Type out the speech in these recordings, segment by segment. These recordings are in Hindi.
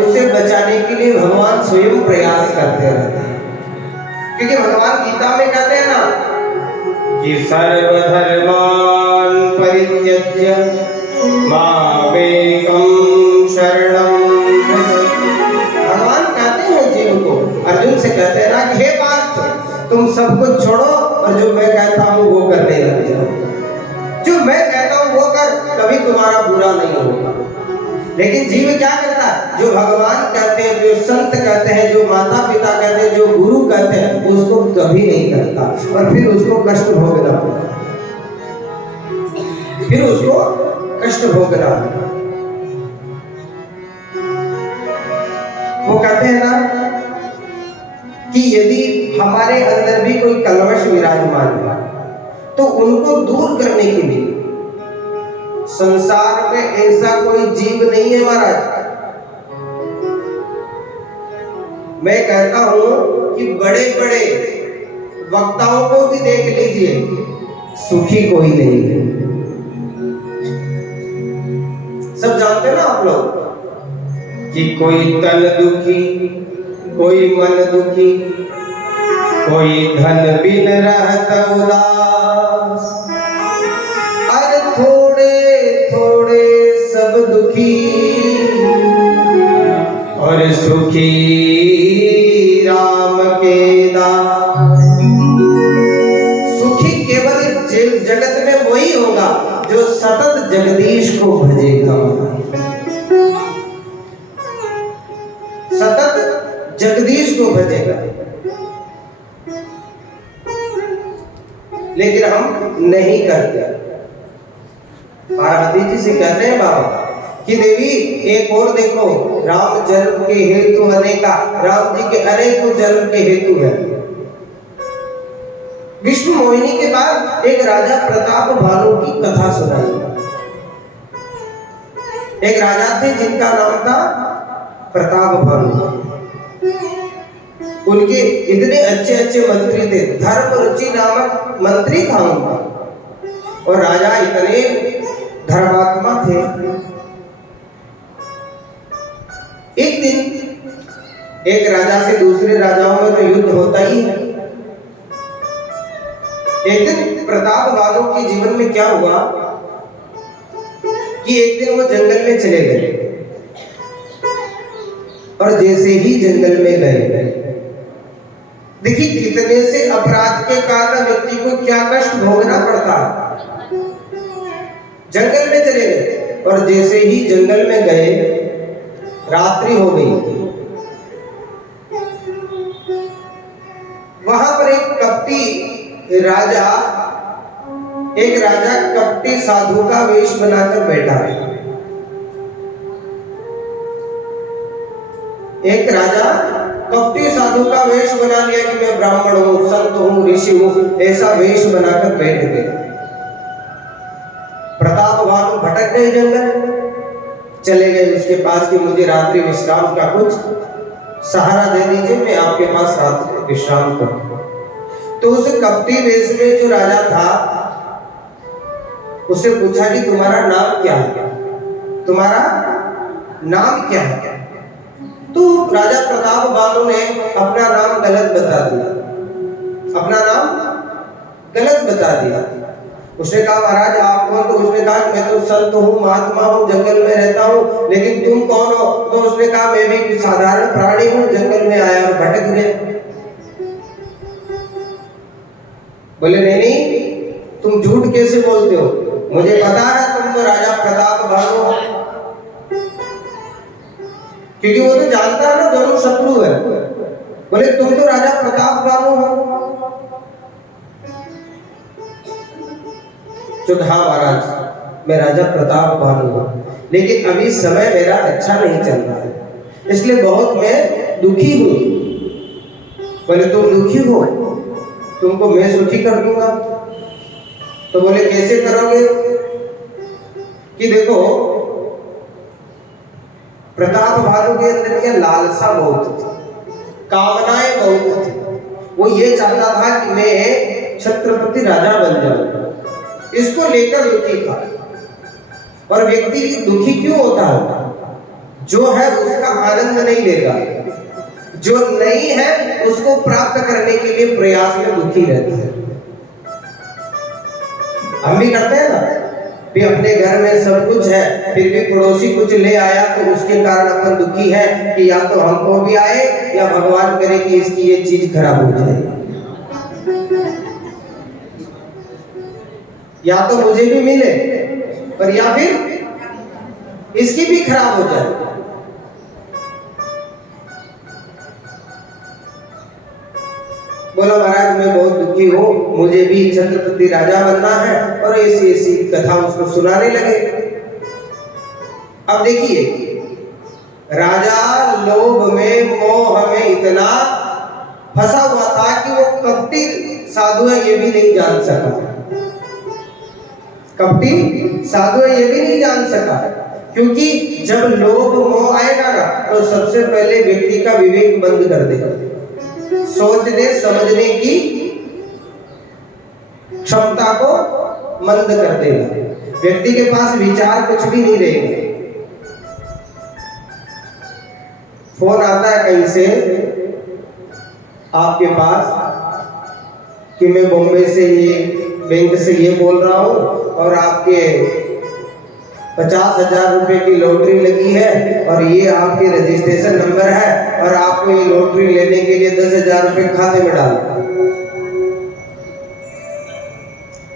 उससे बचाने के लिए भगवान स्वयं प्रयास करते रहते हैं। क्योंकि भगवान गीता में कहते हैं ना कि सर्वधर्मान् परित्यज्य मामेकं शरणं व्रज। भगवान कहते हैं जीव को, अर्जुन से कहते हैं ना कि हे पार्थ, तुम सब कुछ छोड़ो और जो मैं कहता हूँ वो करने लग जाओ। जो मैं कहता हूँ वो कर, कभी तुम्हारा बुरा नहीं होगा। लेकिन जीव क्या करता है? जो भगवान कहते हैं, जो संत कहते हैं, जो माता पिता कहते हैं, जो गुरु कहते हैं, उसको कभी नहीं करता और फिर उसको कष्ट भोगना पड़ता, फिर उसको कष्ट भोगना। वो कहते हैं ना कि यदि हमारे अंदर भी कोई कलवश विराजमान है तो उनको दूर करने के लिए संसार में ऐसा कोई जीव नहीं है महाराज। मैं कहता हूं कि बड़े बड़े वक्ताओं को भी देख लीजिए, सुखी कोई नहीं है। सब जानते ना आप लोग कि कोई तन दुखी, कोई मन दुखी, कोई धन बिन रहता उदास, अरे थोड़े थोड़े सब दुखी और सुखी राम के दास। सुखी केवल जगत में वही होगा जो सतत जगदीश को भजेगा, सतत जगदीश को भजेगा। लेकिन हम नहीं करते। पार्वती जी से कहते हैं बाबा कि देवी एक और देखो, राम जन्म के हेतु अनेका, राम जी के अनेक जन्म के हेतु है। विष्णु मोहिनी के बाद एक राजा प्रताप भानु की कथा सुनाई। एक राजा थे जिनका नाम था प्रताप भानु। उनके इतने अच्छे अच्छे मंत्री थे, धर्मरुचि नामक मंत्री था उनका, और राजा इतने धर्मात्मा थे। एक दिन एक राजा से दूसरे राजाओं में तो युद्ध होता ही है। एक दिन प्रताप भानु के जीवन में क्या हुआ कि एक दिन वो जंगल में चले गए, और जैसे ही जंगल में गए, देखिए कितने से अपराध के कारण व्यक्ति को क्या कष्ट भोगना पड़ता है। जंगल में चले गए और जैसे ही जंगल में गए, रात्रि हो गई। वहां पर एक कपटी राजा, एक राजा कपटी साधु का वेश बनाकर बैठा है। एक राजा कपटी साधु का वेश बना लिया कि मैं ब्राह्मण हूं, संत हूं, ऋषि हूं, ऐसा वेश बनाकर बैठ गया। प्रताप भानु भटक गए, जंगल चले गए उसके पास कि मुझे रात्रि विश्राम का कुछ सहारा दे दीजिए, मैं आपके पास रात्रि विश्राम करूं। तो उस कपटी वेश में जो राजा था उससे पूछा कि तुम्हारा नाम क्या है, तुम्हारा नाम क्या है? तो राजा प्रताप भानु ने अपना नाम गलत बता दिया, अपना नाम गलत बता दिया। उसने कहा महाराज आप कौन? तो उसने कहा मैं तो संत हूँ, महात्मा हूँ, जंगल में रहता हूँ, लेकिन तुम कौन हो? तो उसने कहा मैं भी साधारण प्राणी हूँ, जंगल में आया और भटक गया। बोले नहीं, तुम झूठ कैसे बोलते हो? मुझे पता है तुम तो राजा प्रताप भानु हो। क्योंकि वो तो जानता है ना दोनों शत्रु है। बोले तुम तो राजा प्रताप भानु हो। जो हाँ महाराज मैं राजा प्रताप भानु हूं, लेकिन अभी समय मेरा अच्छा नहीं चल रहा है, इसलिए बहुत मैं दुखी हूं। बोले तुम दुखी हो, तुमको मैं सुखी कर दूंगा। तो बोले कैसे करोगे? कि देखो प्रताप भानु के अंदर क्या लालसा बहुत थी, कामनाएं बहुत थी। वो ये चाहता था कि मैं छत्रपति राजा बन जाऊं, इसको लेकर दुखी था। और व्यक्ति दुखी क्यों होता है? जो है उसका आनंद नहीं लेगा, जो नहीं है उसको प्राप्त करने के लिए प्रयास में दुखी रहता है। हम भी करते हैं ना भी अपने घर में सब कुछ है फिर भी पड़ोसी कुछ ले आया तो उसके कारण अपन दुखी है कि या तो हमको भी आए या भगवान करे कि इसकी ये चीज खराब हो जाए, या तो मुझे भी मिले पर या फिर इसकी भी खराब हो जाए। बोला महाराज मैं बहुत दुखी हूँ, मुझे भी छत्रपति राजा बनना है, और ऐसी ऐसी कथा उसको सुनाने लगे। अब देखिए राजा लोभ में मोह में इतना फंसा हुआ था कि वो कपटी साधु है ये भी नहीं जान सका, कपटी साधु है ये भी नहीं जान सका, क्योंकि जब लोभ मोह आएगा ना तो सबसे पहले व्यक्ति का विवेक बंद कर देगा, सोचने समझने की क्षमता को मंद कर देगा, व्यक्ति के पास विचार कुछ भी नहीं रहेगा। फोन आता है कहीं से आपके पास कि मैं बॉम्बे से ये बैंक से ये बोल रहा हूँ और आपके 50,000 रुपए की लॉटरी लगी है और ये आपके रजिस्ट्रेशन नंबर है और आपको ये लॉटरी लेने के लिए 10,000 रुपए खाते में डालो।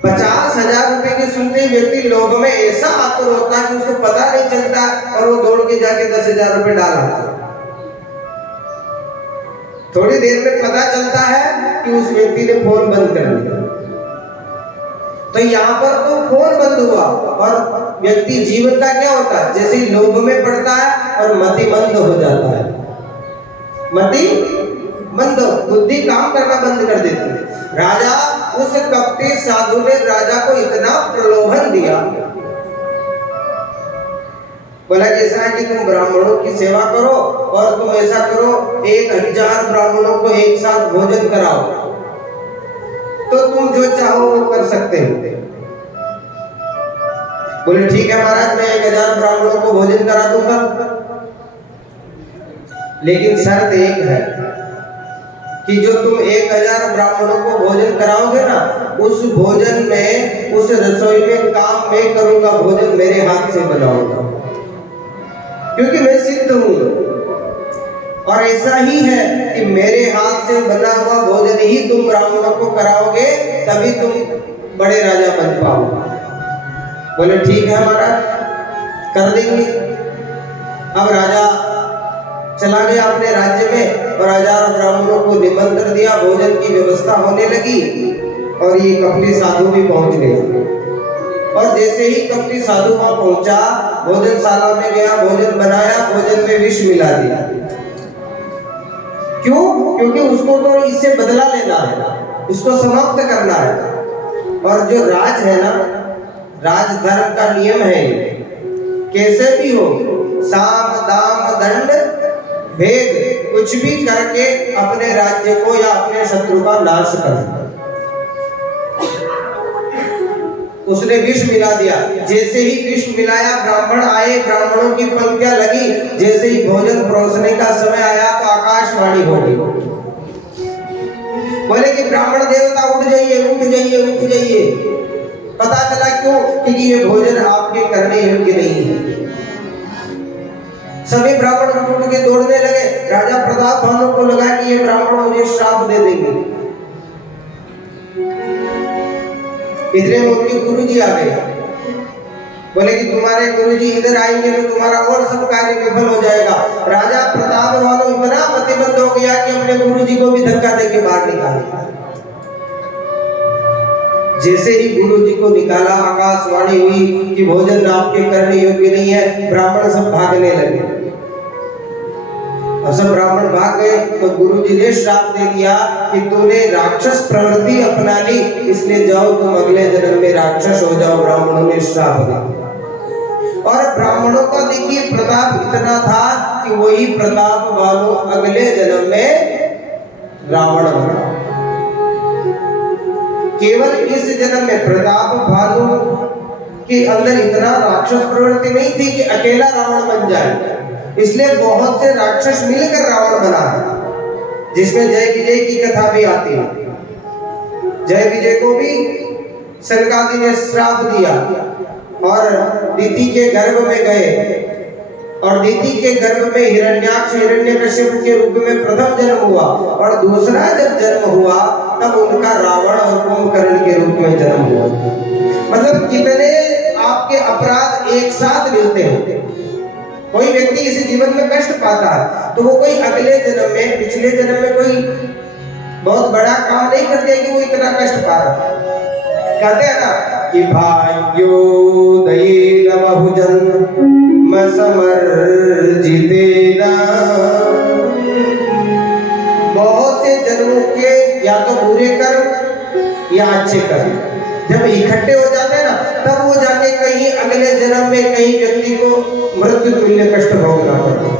50,000 रुपए के सुनते ही व्यक्ति लोभ में ऐसा आतुर होता है कि उसको पता नहीं चलता और वो दौड़ के जाके 10,000 रुपए डाला। थोड़ी देर में पता चलता है कि उस व्यक्ति ने फोन बंद कर दिया। तो यहाँ पर तो फोन बंद हुआ और व्यक्ति जीवन का क्या होता है, जैसे ही लोभ में पड़ता है और मति मंद हो जाता है, मति मंद, बुद्धि काम करना बंद कर देती है। राजा उस कपटी साधु ने राजा को इतना प्रलोभन दिया, बोला जैसा है कि तुम ब्राह्मणों की सेवा करो और तुम ऐसा करो 1,000 ब्राह्मणों को एक साथ भोजन कराओ तो तुम जो चाहो वो कर सकते हो। बोले ठीक है महाराज मैं 1,000 ब्राह्मणों को भोजन करा दूंगा, लेकिन शर्त एक है कि जो तुम 1,000 ब्राह्मणों को भोजन कराओगे ना उस भोजन में उस रसोई में काम मैं करूंगा, भोजन मेरे हाथ से बनाऊंगा क्योंकि मैं सिद्ध हूं। और ऐसा ही है कि मेरे हाथ से बना हुआ भोजन ही तुम ब्राह्मणों को कराओगे तभी तुम बड़े राजा बन पाओगे। बोले ठीक है महाराज कर देंगे। अब राजा चला गया अपने राज्य में और 1,000 ब्राह्मणों को निमंत्रण दिया, भोजन की व्यवस्था होने लगी और ये कपटी साधु भी पहुंच गया। और जैसे ही कपटी साधु वहां पहुंचा भोजनशाला में गया, भोजन बनाया, भोजन में विष मिला दिया। क्यों? क्योंकि उसको तो इससे बदला लेना है, इसको समाप्त करना है। और जो राज है ना, राजधर्म का नियम है कैसे भी हो साम दाम दंड भेद कुछ भी करके अपने राज्य को या अपने शत्रु का नाश कर। उसने विष मिला दिया, जैसे ही विष मिलाया ब्राह्मण आए, ब्राह्मणों की पंक्तियां लगी, जैसे ही भोजन परोसने का समय आया तो आकाशवाणी हो गई, बोले कि ब्राह्मण देवता उठ जाइए उठ जाइए उठ जाइए। पता चला क्यों? क्योंकि ये भोजन आपके करने योग्य नहीं है। सभी ब्राह्मण उठ के दौड़ने लगे। राजा प्रताप भानु को लगा कि ये ब्राह्मण मुझे श्राप दे देंगे। इतने में उनके गुरुजी आ गए, बोले कि तुम्हारे गुरुजी इधर आएंगे तो तुम्हारा और सब कार्य विफल हो जाएगा। राजा प्रताप भानु इतना प्रतिबद्ध हो गया कि अपने गुरुजी को भी धक्का देके बाहर निकाला। जैसे ही गुरुजी को निकाला आकाशवाणी हुई कि भोजन आपके करने योग्य नहीं है, ब्राह्मण सब भागने लगे। सब ब्राह्मण भाग गए तो गुरुजी ने श्राप दे दिया कि तूने राक्षस प्रवृत्ति अपना ली, इसलिए जाओ तुम अगले जन्म में राक्षस हो जाओ। ब्राह्मणों ने श्राप दिया और ब्राह्मणों का देखिए प्रताप इतना था कि वही प्रताप भानु अगले जन्म में रावण बना। केवल इस जन्म में प्रताप भानु के अंदर इतना राक्षस प्रवृत्ति नहीं थी कि अकेला रावण बन जाए, इसलिए बहुत से राक्षस मिलकर रावण बना है, जिसमें जय विजय की कथा भी आती है। जय विजय को भी सनकादि ने श्राप दिया और दीति के गर्भ में गए, और दीति के गर्भ में हिरण्याक्ष हिरण्यकश्यप के रूप में प्रथम जन्म हुआ, और दूसरा जब जन्म हुआ तब उनका रावण और कुंभकर्ण के रूप में जन्म हुआ। मतलब कितने आपके अपराध एक साथ मिलते हैं। कोई व्यक्ति इस जीवन में कष्ट पाता है तो वो कोई अगले जन्म में, पिछले जन्म में कोई बहुत बड़ा काम नहीं कर दिया कि वो इतना कष्ट पा रहा है। कहते हैं ना कि भाग्योदयेन बहुजन्म समर्जितेन, बहुत से जन्मों के या तो बुरे कर्म या अच्छे कर्म जब इकट्ठे हो जाते हैं ना, तब वो जाके कहीं अगले जन्म में कहीं व्यक्ति को मृत्यु तुल्य कष्ट भोगना पड़ता है।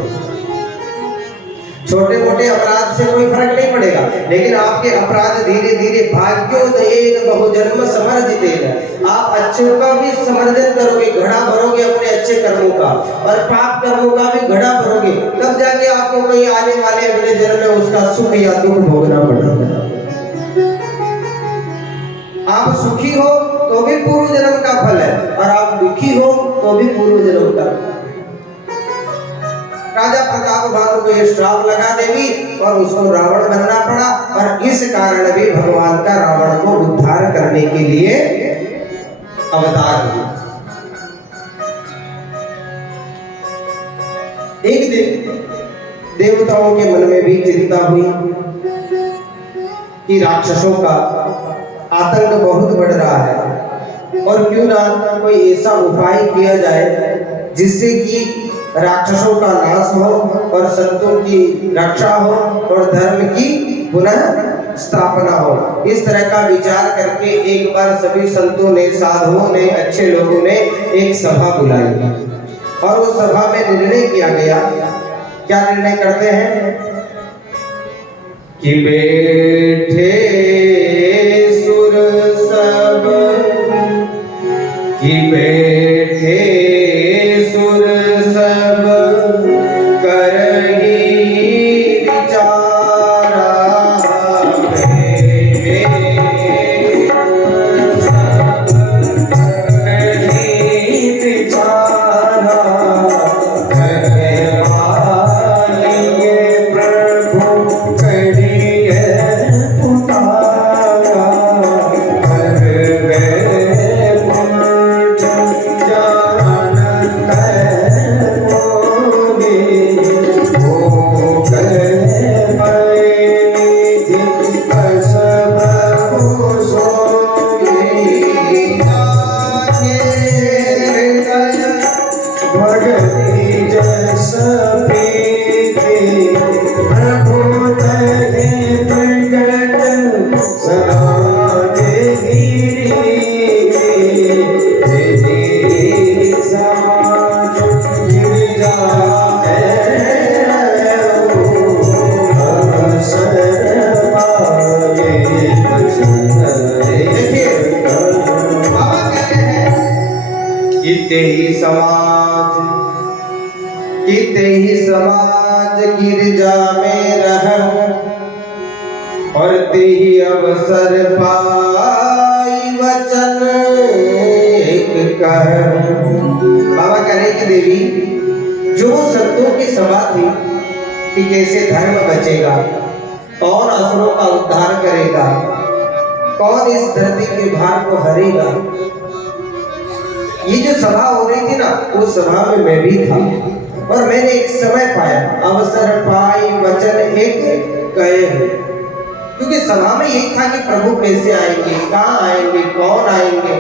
छोटे मोटे अपराध से कोई फर्क नहीं पड़ेगा, लेकिन आपके अपराध धीरे धीरे भाग्योदयेन बहुजन्म समर्जितेन, आप अच्छों का भी समर्जन करोगे, घड़ा भरोगे अपने अच्छे कर्मों का, और पाप कर्मों का भी घड़ा भरोगे, तब जाके आपको कहीं आने वाले अगले जन्म में उसका सुख या दुख भोगना पड़ेगा। आप सुखी हो तो भी पूर्व जन्म का फल है, और आप दुखी हो तो भी पूर्व जन्म का। राजा प्रताप भानु को यह श्राप लगा देवी और उसको रावण बनना पड़ा, और इस कारण भी भगवान का रावण को उद्धार करने के लिए अवतार हुआ। एक दिन देवताओं के मन में भी चिंता हुई कि राक्षसों का आतंक बहुत बढ़ रहा है, और क्यों ना कोई ऐसा उपाय किया जाए जिससे कि राक्षसों का नाश हो और संतों की रक्षा हो और धर्म की पुनः स्थापना हो। इस तरह का विचार करके एक बार सभी संतों ने, साधुओं ने, अच्छे लोगों ने एक सभा बुलाई, और उस सभा में निर्णय किया गया। क्या निर्णय करते हैं कि बैठे सुर सब, कि बैठे सुर सब करही विचारा, बैठे सब करही विचारा, कहवाएंगे प्रभु करिए पुकारा, कर गए पुण्य जान करोगे, हो गए पैनिधि कसम सोगे, भगति जस प्रीति प्रभु तहि प्रगट सदा गिरी समाज गिर जाए अवसर पाए बचन रे। बाबा कहते हैं किते ही समाज गिरजा में रह, और ते ही अवसर पाई वचन एक कह। बाबा कह रहे कि देवी, जो संतों की सभा थी कि कैसे धर्म बचेगा, कौन असुरों का उद्धार करेगा, कौन इस धरती के भार को हरेगा, ये जो सभा हो रही थी ना, उस सभा में मैं भी था, और मैंने एक समय पाया, अवसर पाई वचन एक कहे। क्योंकि सभा में यही था कि प्रभु कैसे आएंगे, कहाँ आएंगे, कौन आएंगे,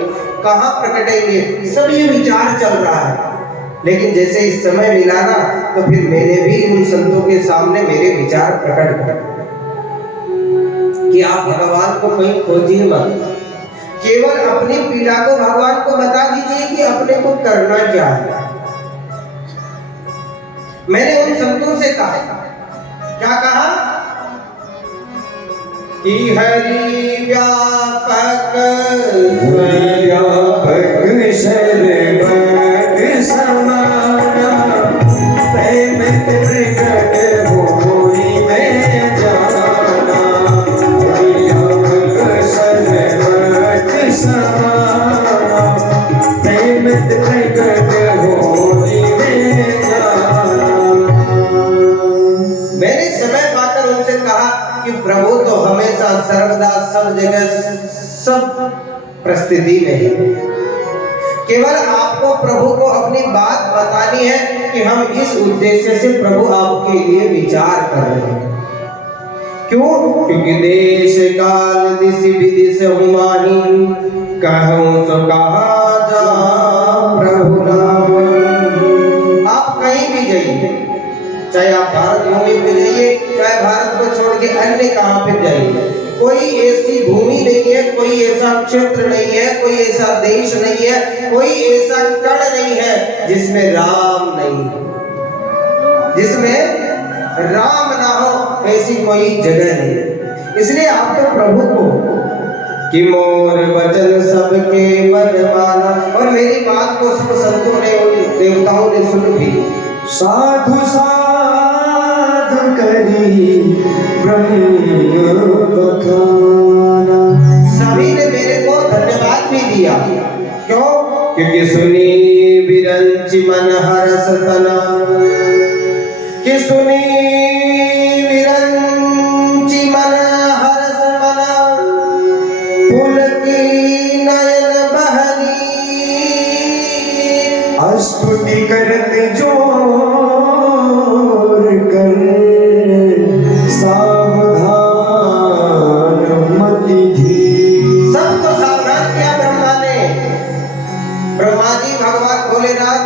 कहाँ प्रकटेंगे, सब ये विचार चल रहा है। लेकिन जैसे इस समय मिला ना, तो फिर मैंने भी उन संतों के सामने मेरे विचार प्रकट कर कि आप भगवान को कहीं खोजिए मत, केवल अपनी पीड़ा को भगवान को बता दीजिए कि अपने को करना क्या है। मैंने उन संतों से कहा, क्या कहा कि हरि व्यापक सर्वव्यापक सर्वज्ञ समाना प्रेम हमेशा सर्वदा सब जगह सब परिस्थिति में है। केवल आपको प्रभु को अपनी बात बतानी है कि हम इस उद्देश्य से प्रभु आपके लिए विचार कर रहे हैं। क्यों? क्योंकि देश काल दिश विदिश हुमाही कहूं सो कहा जा प्रभु नाम। आप कहीं भी जाइए, चाहे आप भारत भूमि पे जाइए, चाहे भारत को छोड़ के अन्य कहां पे जाइए, कोई ऐसी भूमि नहीं है, कोई ऐसा क्षेत्र नहीं है, कोई ऐसा देश नहीं है, कोई ऐसा कण नहीं है जिसमें राम नहीं है, जिसमें राम ना हो, ऐसी कोई जगह नहीं। इसलिए आप तो प्रभु को कि मोर वचन सबके मन माना, और मेरी बात को सब संतों ने और देवताओं ने सुन भी। साधु साधु करी ब्रह्म बखाना। सभी ने मेरे को धन्यवाद भी दिया। क्यों? क्योंकि सुनी विरंचि मन हरस तना, कि सुनी विरंचि मन हरस मना, पुलकी नयन बहनी। स्तुति करते जोर कर सावधान मति धीर। सबको सावधान किया ब्रह्मा ने। ब्रह्मा जी भगवान भोलेनाथ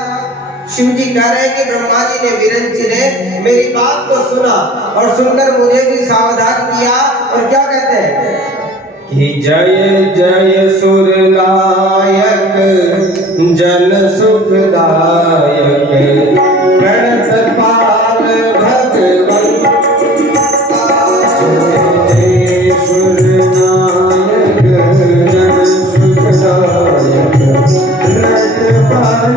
शिव जी कह रहे हैं कि ब्रह्मा जी ने विरंचि ने मेरी बात को सुना और सुनकर मुझे भी सावधान किया। और क्या कहते हैं कि जय जय सुरनायक जन सुखदायक प्रणत पाल भगवंत। जय सुरनायक जन सुखदायक प्रणत पाल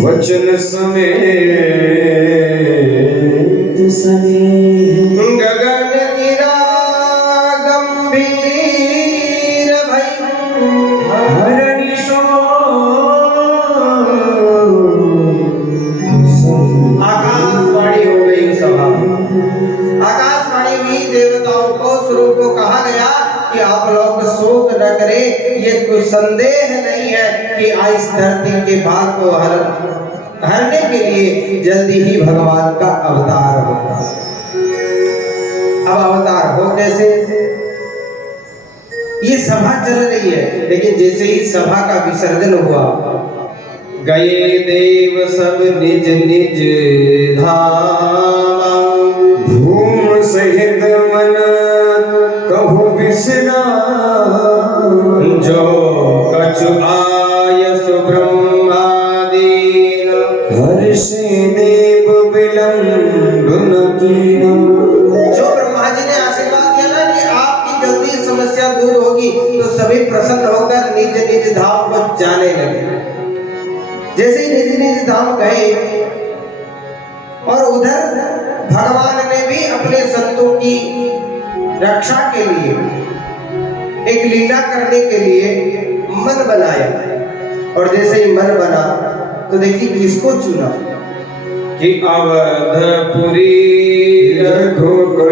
वचन समेत सने गगन गिरा गंभीर भई हरनि शोक आप लोग शोक न करें, ये कोई संदेह नहीं है कि इस धरती के भाग को हरने के लिए जल्दी ही भगवान का अवतार होगा। अब अवतार हो कैसे? ये सभा चल रही है, लेकिन जैसे ही सभा का विसर्जन हुआ, गए देव सब निज निज धाम, भूम सहित मन कहु विश्राम, जो कछु आयस ब्रह्मादीन, हर्षि देव विलंब न कीना। जो ब्रह्मा जी ने आशीर्वाद दिया ना कि आपकी जल्दी समस्या दूर होगी, तो सभी प्रसन्न होकर निज निज धाम को जाने लगे। जैसे ही निज निज धाम गए, और उधर भगवान ने भी अपने संतों की रक्षा के लिए एक लीला करने के लिए मन बनाया। और जैसे ही मन बना तो देखिए किसको चुना कि अवधपुरी रघुकुल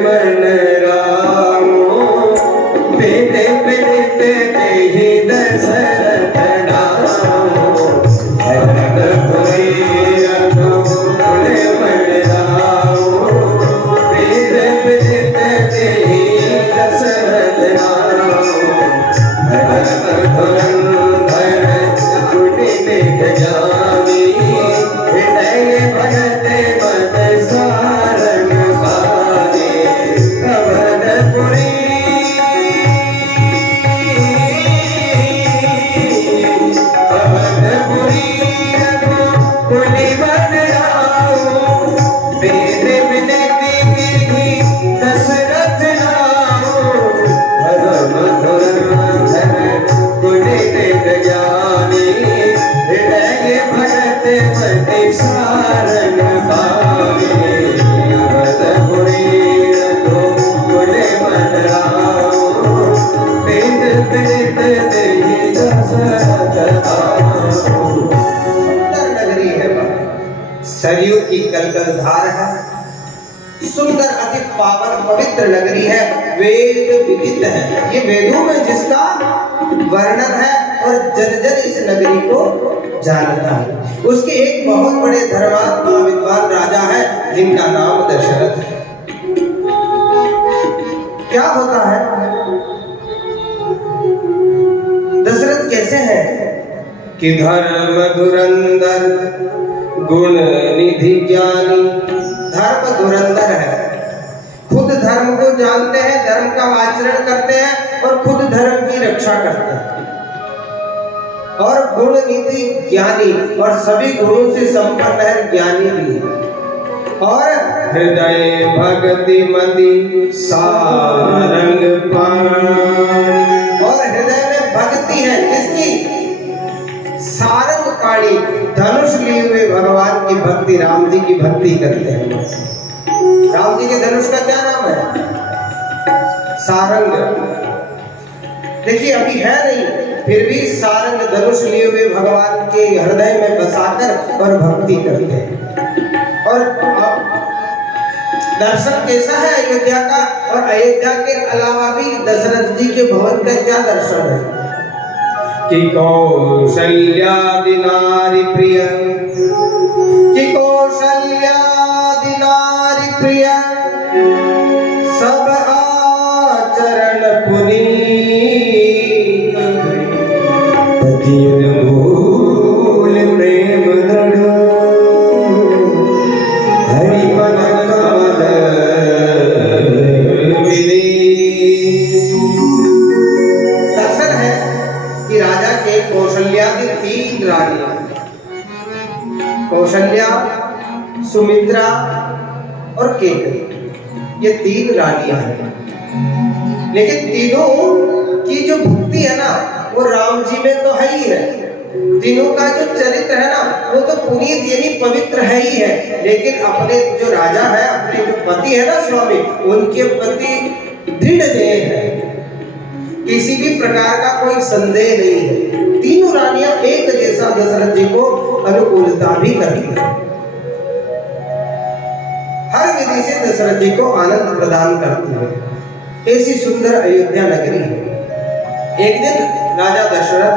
मन रामो, बेटे बेटे देहि दशरथ नामो। अवधपुरी रघुकुल मन रामो, बेटे बेटे देहि दशरथ नामो। धुरंधर कुटि निज जानी, हृदय भगत मन सारंग पाने। अवधपुरी अवधपुरी रघुकुल मन रामो, बेटे बिनती कीन्ही दशरथ नामो। धर्म धुरंधर कुटि निज जानी, हृदय भगत मन सारंग पाने। अवधपुरी रघुकुल मन रामो, बेटे बिनती कीन्ही दशरथ नामो। सुंदर नगरी है सरयू की कलकल धार है, सुंदर अति पावन पवित्र नगरी है, वेद विदित है। ये वेदों में जिसका वर्णन है और जन जन इस नगरी को जानता है। उसके एक बहुत बड़े धर्मात्मा विद्वान राजा है जिनका नाम दशरथ है। क्या होता है? दशरथ कैसे है कि धर्म धुरंधर गुण निधि ज्ञानी। धर्म धुरंधर है, खुद धर्म को जानते हैं, धर्म का आचरण करते हैं और खुद धर्म की रक्षा करते हैं। और गुण निधि ज्ञानी, और सभी गुणों से संपन्न है, ज्ञानी भी है। और हृदय भक्ति मति सारंग पाणी, और हृदय में भक्ति है किसकी? सारंग पाणी, धनुष लिए हुए भगवान की भक्ति, राम जी की भक्ति करते हैं। राम जी के धनुष का क्या नाम है? सारंग। देखिए अभी है नहीं, फिर भी सारंग धनुष लिए हुए भगवान के हृदय में बसाकर और भक्ति करते हैं। और दर्शन कैसा है अयोध्या का? और अयोध्या के अलावा भी दशरथ जी के भवन का क्या दर्शन है कि कौशल्यादि नारी प्रिय, कि कौशल्यादि नारी प्रिय, सब आचरण पुनीत, पति अनमोल प्रेम दृढ़, हरि मन कमल विनीत। दर्शन है कि राजा के कौशल्यादि 3 रानियां, कौशल्या, सुमित्रा और केकई, ये 3 रानियां हैं। लेकिन तीनों की जो भक्ति है ना, वो राम जी में तो है ही है। तीनों का जो चरित्र है ना, वो तो पुनीत यानी पवित्र है ही है। लेकिन अपने जो राजा है, अपने जो पति है ना स्वामी, उनके प्रति दृढ़ नेह है, किसी भी प्रकार का कोई संदेह नहीं है। तीनों रानियां एक जैसा दशरथ जी को अनुकूलता भी करती है, हर विधि से दशरथ जी को आनंद प्रदान करती है। ऐसी सुंदर अयोध्या नगरी है। एक दिन राजा दशरथ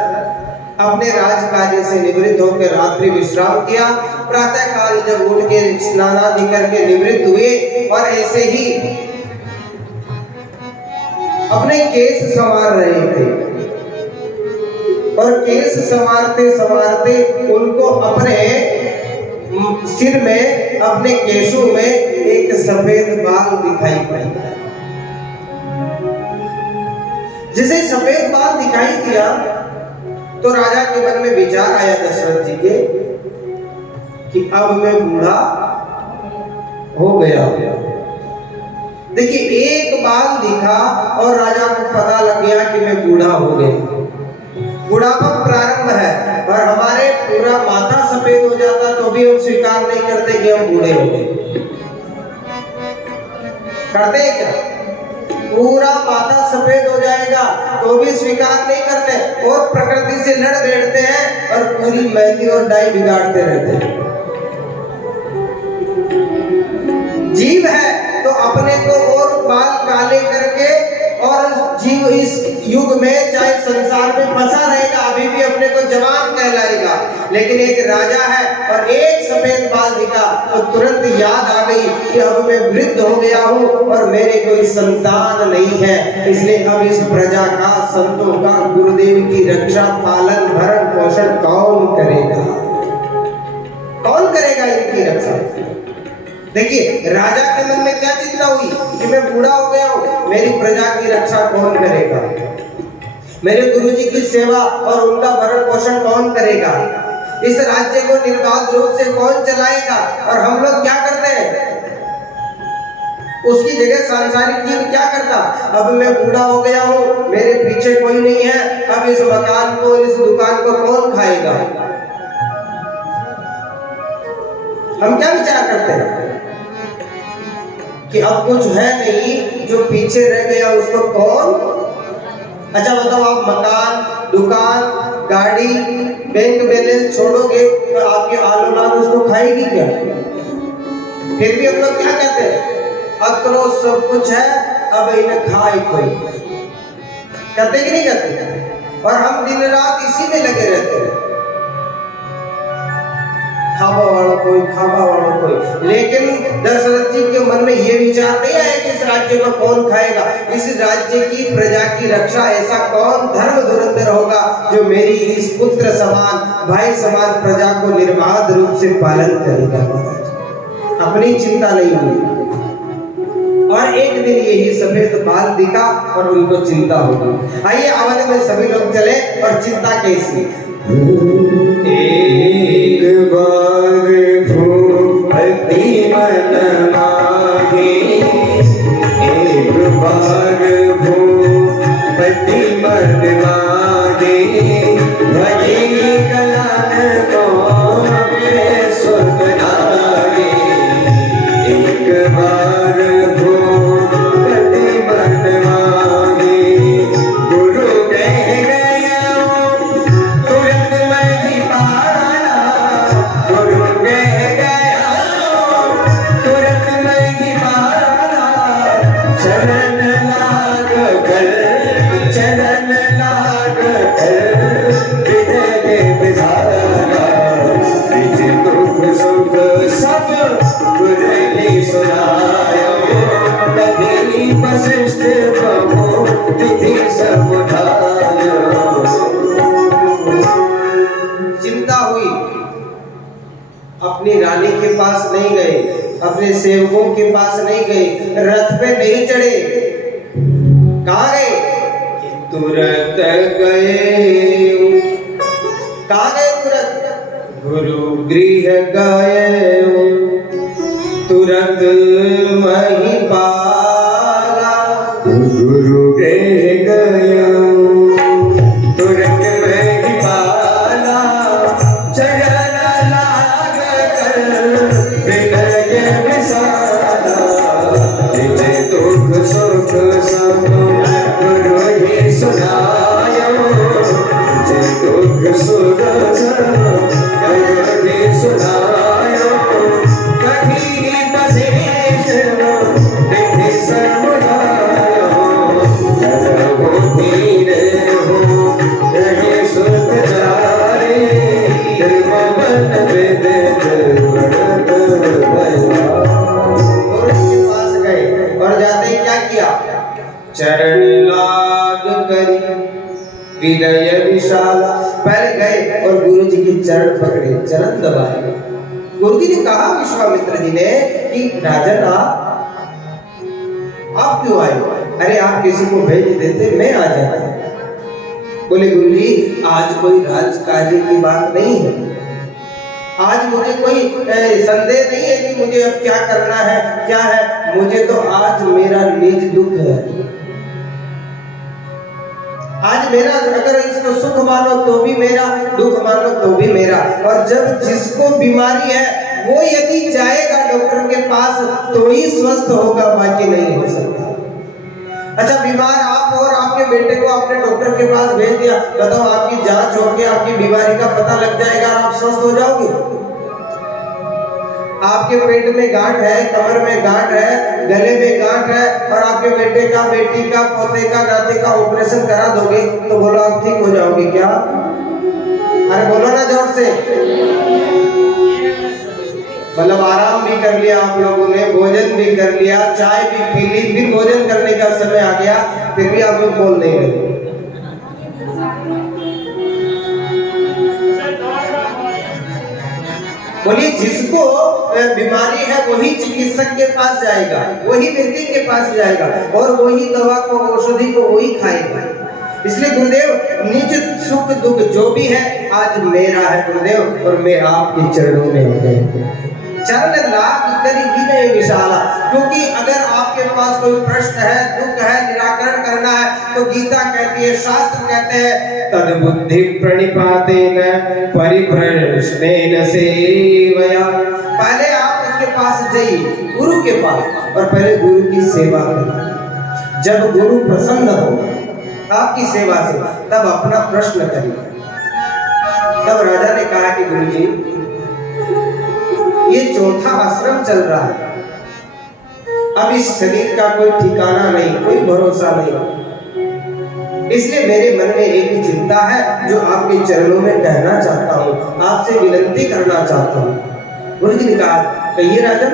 अपने राजकार्य से निवृत्त होकर रात्रि विश्राम किया। प्रातः काल जब उठ के स्नानादि करके निवृत्त हुए और ऐसे ही अपने केस संवार रहे थे और केस संवारते संवारते उनको अपने सिर में, अपने केशों में एक सफेद बाल दिखाई पड़ा। जिसे सफेद बाल दिखाई दिया तो राजा के मन में विचार आया दशरथ जी के कि अब मैं बूढ़ा हो गया। देखिए, एक बाल दिखा और राजा को पता लग गया कि मैं बूढ़ा हो गया। बुढ़ापा प्रारंभ है और हमारे पूरा माथा सफेद हो जाता तो भी हम स्वीकार नहीं करते कि हम बूढ़े हो गए। करते हैं क्या? पूरा माथा सफेद हो जाएगा तो भी स्वीकार नहीं करते और प्रकृति से लड़ बैठते हैं और पूरी मेहंदी और डाई बिगाड़ते रहते हैं। जीव है तो अपने को और बाल काले करके, और जीव इस युग में चाहे संसार में फंसा रहेगा अभी भी अपने को जवान कहलाएगा। लेकिन एक राजा है और एक सफेद बाल दिखा तो तुरंत याद आ गई कि अब मैं वृद्ध हो गया हूँ और मेरे कोई संतान नहीं है, इसलिए अब इस प्रजा का, संतों का, गुरुदेव की रक्षा, पालन, भरण पोषण कौन करेगा? कौन करेगा इनकी रक्षा? देखिए, राजा के मन में क्या चिंता हुई कि मैं बूढ़ा हो गया हूँ, मेरी प्रजा की रक्षा कौन करेगा? मेरे गुरुजी की सेवा और उनका भरण पोषण कौन करेगा? इस राज्य को निर्बाध रूप से कौन चलाएगा? और हम लोग क्या करते हैं? उसकी जगह सांसारिक जीव क्या करता? अब मैं बूढ़ा हो गया हूँ, मेरे पीछे कोई नहीं है, अब इस मकान को, इस दुकान को कौन खाएगा? हम क्या विचार करते हैं कि अब कुछ है नहीं, जो पीछे रह गया उसको कौन? अच्छा बताओ, आप मकान, दुकान, गाड़ी, बैंक बैलेंस छोड़ोगे तो आपकी औलाद उसको खाएगी क्या? फिर भी हम लोग क्या कहते हैं? अब तो सब कुछ है, अब इन्हें खाए कोई। कहते कि नहीं कहते? और हम दिन रात इसी में लगे रहते हैं, खावा वाला कोई, खावा वाला कोई। लेकिन दशरथ जी के मन में ये विचार नहीं आया कि इस राज्य को कौन खाएगा, इस राज्य की, प्रजा की रक्षा ऐसा कौन धर्म धुरंधर होगा जो मेरी इस पुत्र समान, भाई समान प्रजा को निर्बाध रूप से पालन करेगा। अपनी चिंता नहीं हुई और एक दिन यही सफेद बाल दिखा और उनको चिंता होगी। आइए अवध में सभी लोग चले और चिंता कैसी। एक बार भूपति मन मांगे, एक बार भूपति मन मांगे, भले कलन को सुन लागे। एक बार भूपति मन मांगे, गुरु कह गया तुरंत मैं पाला, गुरु कह गया तुरंत मैं पाला। चरण लाग कर, चरण लाग कर हृदय बिसारा। निज दुख सुख सब गुरु सुनायो, कभी वशिष्ठ प्रभु विधि समुझायो। चिंता हुई, अपनी रानी के पास नहीं गए, अपने सेवकों के पास नहीं गए, रथ पे नहीं चढ़े। कहाँ गए? तुरंत गए। कहाँ गए तुरंत? गुरु गृह गए, तुरंत वहीं पाला। गुरु गृह गया तुरंत मैं पाला। चरण लाग कर विनय विसारा। निज दुख सुख सब गुरु ही सुनायो, निज दुख सुख सब गुरु ही सुनायो। कहीं बसे विनय विशाल। पहले गए और गुरु जी के चरण पकड़े, चरण दबाए। गुरु जी ने कहा विश्वामित्र जी ने कि राजन आप क्यों आए? अरे आप किसी को भेज देते, मैं आ जाता। बोले गुरु जी आज कोई राजकार्य की बात नहीं है, आज मुझे कोई संदेह नहीं है कि मुझे अब क्या करना है क्या है, मुझे तो आज मेरा निज दुख है। आज मेरा, अगर इसको सुख मानो तो भी मेरा, दुख मानो तो भी मेरा। और जब जिसको बीमारी है वो यदि जाएगा डॉक्टर के पास तो ही स्वस्थ होगा, बाकी नहीं हो सकता। अच्छा बीमार आप और आपके बेटे को आपने डॉक्टर के पास भेज दिया, बताओ आपकी जांच होके आपकी बीमारी का पता लग जाएगा और आप स्वस्थ हो जाओगे? आपके पेट में गांठ है, कमर में गांठ है, गले में गांठ है और आपके बेटे का, बेटी का, पोते का, नाते का ऑपरेशन करा दोगे तो बोलो आप ठीक हो जाओगे क्या? अरे बोलो ना जोर से। मतलब आराम भी कर लिया आप लोगों ने, भोजन भी कर लिया, चाय भी पी ली, फिर भोजन करने का समय आ गया, फिर भी आप लोग बोल नहीं रहे। बोलिए जिसको बीमारी है वही चिकित्सक के पास जाएगा, वही व्यक्ति के पास जाएगा और वही दवा को, औषधि को वही खाएगा। इसलिए गुरुदेव निज सुख दुख जो भी है आज मेरा है गुरुदेव, और मैं आपके चरणों में हो गए। चरण लाग करी विनय विशाला। क्योंकि अगर आपके पास कोई प्रश्न है, दुख है, निराकरण करना है तो गीता कहती है, शास्त्र कहते हैं तद बुद्धि प्रणिपातेन परिप्रश्नेन सेवया। पहले आप उसके पास जाइए, गुरु के पास, और पहले गुरु की सेवा करिए। जब गुरु प्रसन्न हो आपकी सेवा से तब अपना प्रश्न करिए। तब राजा ने कहा कि गुरु जी ये चौथा आश्रम चल रहा है, अब इस शरीर का कोई ठिकाना नहीं, कोई भरोसा नहीं, इसलिए मेरे मन में एक ही चिंता है जो आपके चरणों में कहना चाहता हूँ, आपसे विनती करना चाहता हूँ। गुरु जी ने कहा कहिए राजन।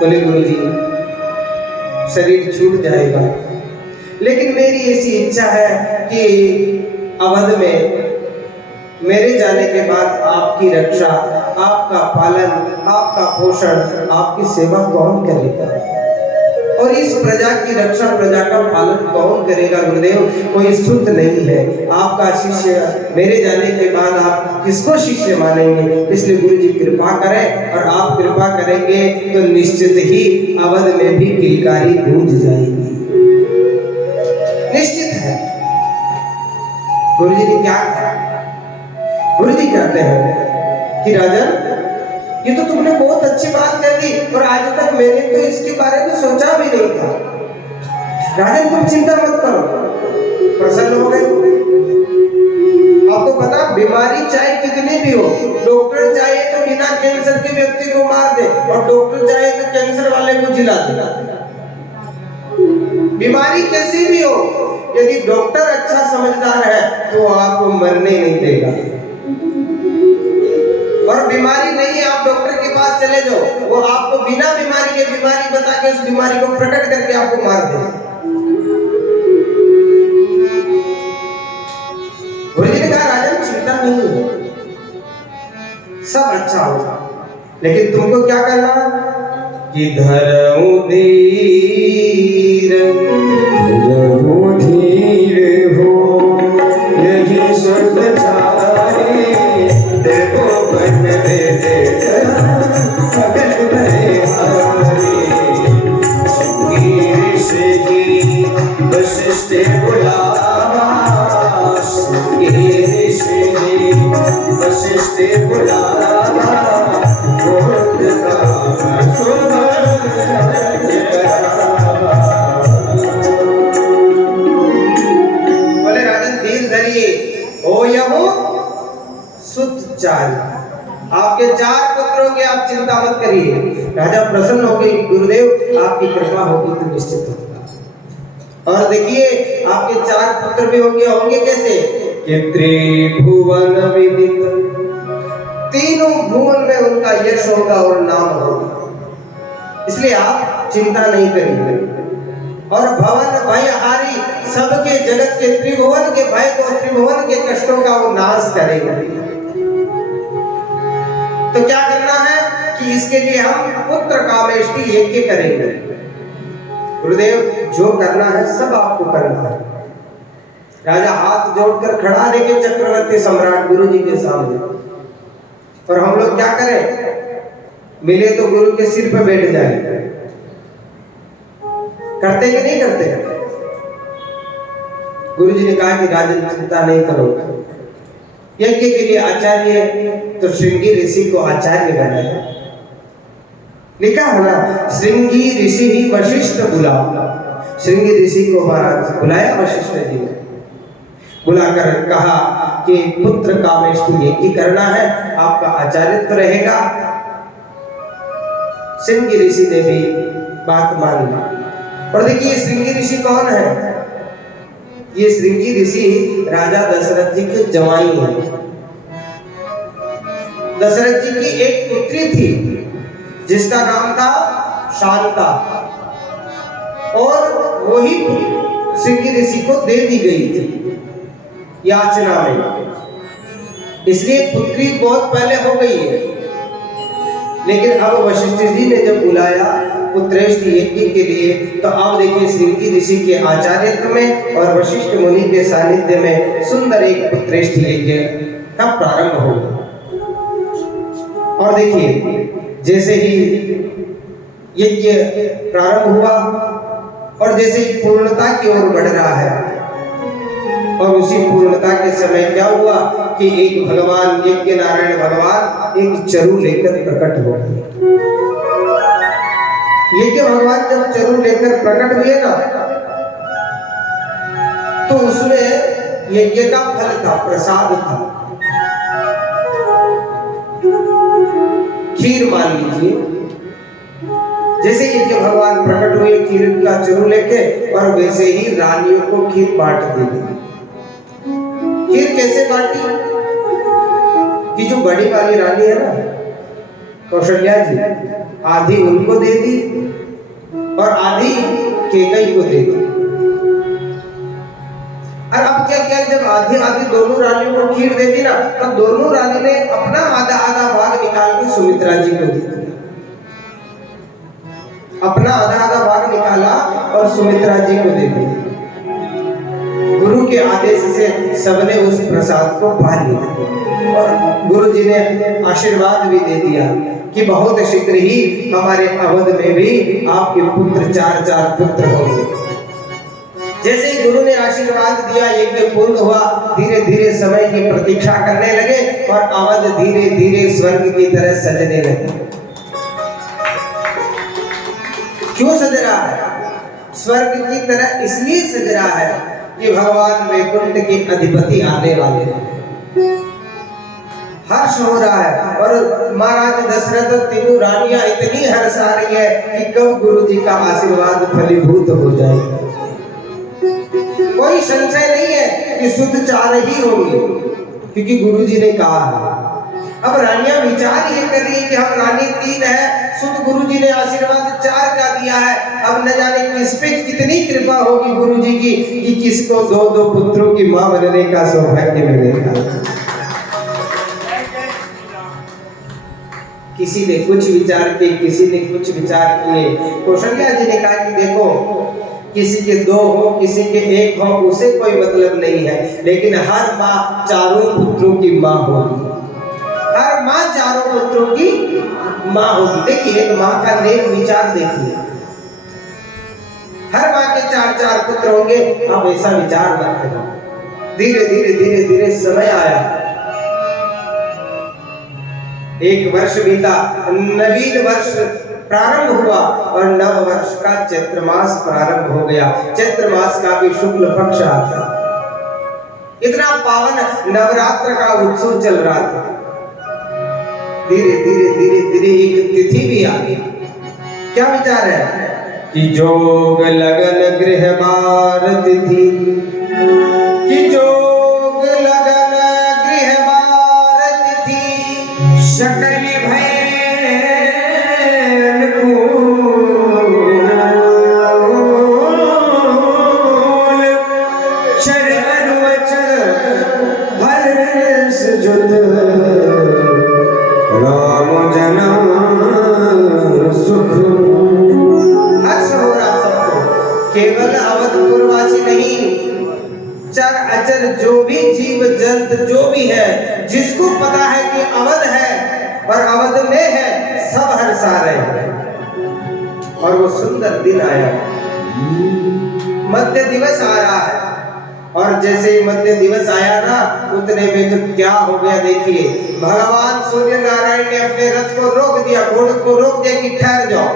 बोले गुरु जी शरीर छूट जाएगा, लेकिन मेरी ऐसी इच्छा है कि अवध में मेरे जाने के बाद आपकी रक्षा, आपका पालन, आपका पोषण, आपकी सेवा कौन करेगा? और इस प्रजा की रक्षा, प्रजा का पालन कौन करेगा गुरुदेव? कोई सुध नहीं है। आपका शिष्य मेरे जाने के बाद आप किसको शिष्य मानेंगे? इसलिए गुरु जी कृपा करें, और आप कृपा करेंगे तो निश्चित ही अवध में भी किलकारी गूंज जाएगी, निश्चित है। गुरु जी ने क्या कहा? गुरु जी कहते हैं कि राजन ये तो तुमने बहुत अच्छी बात कह दी, और आज तक मैंने तो इसके बारे में सोचा भी नहीं था। राजन तुम चिंता मत करो, प्रसन्न हो गए। आपको पता बीमारी चाहे कितनी भी हो, डॉक्टर चाहे तो बिना कैंसर के व्यक्ति को मार दे, और डॉक्टर चाहे तो कैंसर वाले को जिला दे। बीमारी कैसी भी हो, यदि डॉक्टर अच्छा समझदार है तो आपको मरने नहीं देगा। और बीमारी नहीं है, आप डॉक्टर के पास चले जाओ, वो आपको बिना बीमारी के बीमारी बता के उस बीमारी को प्रकट करके आपको मार दे। गुरु जी ने कहा राजन चिंता नहीं हो, सब अच्छा होगा, लेकिन तुमको क्या करना है कि धरऊं धीर हो, यही सब चाहे देखो बन दे भगत भरे हारे। ऋषि वशिष्ठ बुलावा, ऋषि वशिष्ठ बुलावा, बोले राजन धीर धरिए, हो यहो सुत चार। आपके 4 पुत्रों की आप चिंता मत करिए। राजा प्रसन्न हो गए, गुरुदेव आपकी कृपा होगी तो निश्चित होगा। और देखिए आपके 4 पुत्र भी होंगे कैसे कि त्रिभुवन विदित, तीनों भुवन में उनका यश होगा और नाम होगा। इसलिए आप चिंता नहीं करिए। और भवन भयहारी, सबके जगत के त्रिभुवन के भय को, त्रिभुवन के कष्टों का वो नाश करेगा। तो क्या करना है कि इसके लिए हम पुत्र कामेष्टि यज्ञ करेंगे। गुरुदेव जो करना है सब आपको करना है। राजा हाथ जोड़कर खड़ा देखे चक्रवर्ती सम्राट गुरु जी के सामने, और हम लोग क्या करें, मिले तो गुरु के सिर पे बैठ जाए। करते कि नहीं करते? गुरु जी ने कहा कि राजन चिंता नहीं करो, यज्ञ के लिए आचार्य तो श्रृंगी ऋषि को आचार्य बनाया। लिखा है ना, श्रृंगी ऋषि ही वशिष्ठ बुला। श्रृंगी ऋषि को महाराज बुलाया वशिष्ठ जी ने, बुलाकर कहा कि पुत्र कामेष्टि यज्ञ करना है, आपका आचार्यत्व रहेगा। श्रृंगी ऋषि ने भी बात मान ली। और देखिए श्रृंगी ऋषि कौन है? ये श्रृंगी ऋषि राजा दशरथ जी के जवाई हैं। दशरथ जी की एक पुत्री थी जिसका नाम था शांता, और वही श्रृंगी ऋषि को दे दी गई थी याचना में। इसलिए पुत्री बहुत पहले हो गई है, लेकिन अब वशिष्ठ जी ने जब बुलाया पुत्रेष्टि यज्ञ के लिए, तो अब देखिए श्रृंगी ऋषि के आचार्यत्व में और वशिष्ठ मुनि के सानिध्य में सुंदर एक पुत्रेष्टि यज्ञ का प्रारंभ होगा। और देखिए जैसे ही यज्ञ प्रारंभ हुआ और जैसे ही पूर्णता की ओर बढ़ रहा है, और उसी पूर्णता के समय क्या हुआ कि एक भगवान, यज्ञ नारायण भगवान एक चरु लेकर प्रकट हो गए। यज्ञ भगवान जब चरु लेकर प्रकट हुए ना, तो उसमें यज्ञ का फल था, प्रसाद था, खीर मान लीजिए। जैसे यज्ञ भगवान प्रकट हुए खीर का चरु लेके, और वैसे ही रानियों को खीर बांट दी। खीर कैसे बांटी कि जो बड़ी वाली रानी है ना कौशल्या जी, आधी उनको दे दी और आधी केकई को दे दी। और अब क्या किया, जब आधी आधी दोनों रानियों को खीर दे दी ना, तब दोनों रानी ने अपना आधा आधा भाग निकाल के सुमित्रा जी को दे दिया। अपना आधा आधा भाग निकाला और सुमित्रा जी को दे दिया। गुरु के आदेश से सबने उस प्रसाद को पा लिया, और गुरु जी ने आशीर्वाद भी दे दिया कि बहुत शीघ्र ही हमारे अवध में भी आपके पुत्र 4 पुत्र होंगे। जैसे ही गुरु ने आशीर्वाद दिया, यज्ञ पूर्ण हुआ, धीरे धीरे समय की प्रतीक्षा करने लगे और अवध धीरे धीरे स्वर्ग की तरह सजने लगे। क्यों सज रहा है? स्वर्ग की तरह इसलिए सज रहा है कि भगवान वैकुंठ के अधिपति आने वाले हैं। हर्ष हो रहा है, और महाराज दशरथ और तीनों रानियां इतनी हर्षा रही है कि कब गुरु जी का आशीर्वाद फलीभूत हो जाए। कोई संशय नहीं है कि शुद्ध 4 ही होंगे, क्योंकि गुरु जी ने कहा है। अब रानियां विचार ये कर रही है कि हम रानी 3 है, शुद्ध गुरु जी ने आशीर्वाद 4 का दिया है। अब न जाने किस पे कितनी कृपा होगी गुरु जी की कि किसको 2 पुत्रों की मां बनने का सौभाग्य मिलेगा। किसी ने कुछ विचार किए, किसी ने कुछ विचार किए। कौशल्या जी ने कहा कि देखो, किसी के 2 हो, किसी के 1 हो, उसे कोई मतलब नहीं है, लेकिन हर माँ 4 पुत्रों की माँ होगी। हर माँ 4 पुत्रों की माँ होगी। देखिए एक माँ का नेक विचार देखिए, हर माँ के 4 पुत्र होंगे। आप ऐसा विचार मत करो। धीरे धीरे धीरे धीरे समय आया, 1 वर्ष बीता, नवीन वर्ष प्रारंभ हुआ और नव वर्ष का चैत्र मास प्रारंभ हो गया। चैत्र मास का भी शुक्ल पक्ष आ गया। इतना पावन नवरात्र का उत्सव चल रहा था। धीरे धीरे धीरे धीरे एक तिथि भी आ गई। क्या विचार है कि जोग लगन गृह बार तिथि, कि जोग लगन गृह बार तिथि, सकल भय हर्ष जुत राम जना सुख। हर्ष हो रहा सबको, केवल अवधपुरवासी नहीं, चर अचर जो भी जीव जंत जो भी है, जिसको पता है कि अवध है और अवध में है, सब हर्षा रहे हैं। और वो सुंदर दिन आया, मध्य दिवस आया है। और जैसे ही मध्य दिवस आया ना, उतने में तो क्या हो गया देखिए, भगवान सूर्य नारायण ने अपने रथ को रोक दिया, घोड़े को रोक दिया कि ठहर जाओ।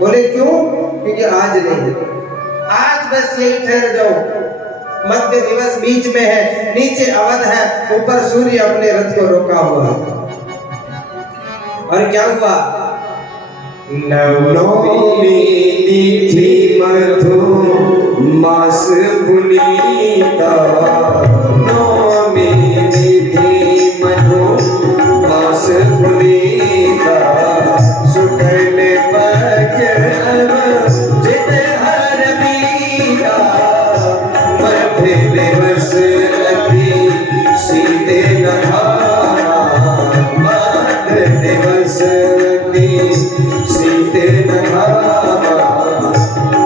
बोले क्यों? क्योंकि आज नहीं, आज बस यही ठहर जाओ। मध्य दिवस बीच में है, नीचे अवध है, ऊपर सूर्य अपने रथ को रोका हुआ है। और क्या हुआ? नवमी तिथि मधु मास पुनीता। नवमी तिथि मधु मास पुनीता। सुकल पक्ष जित हर बीरा। मध्य दिवस अति सीते नहारा। मध्य दिवस सीते नहारा।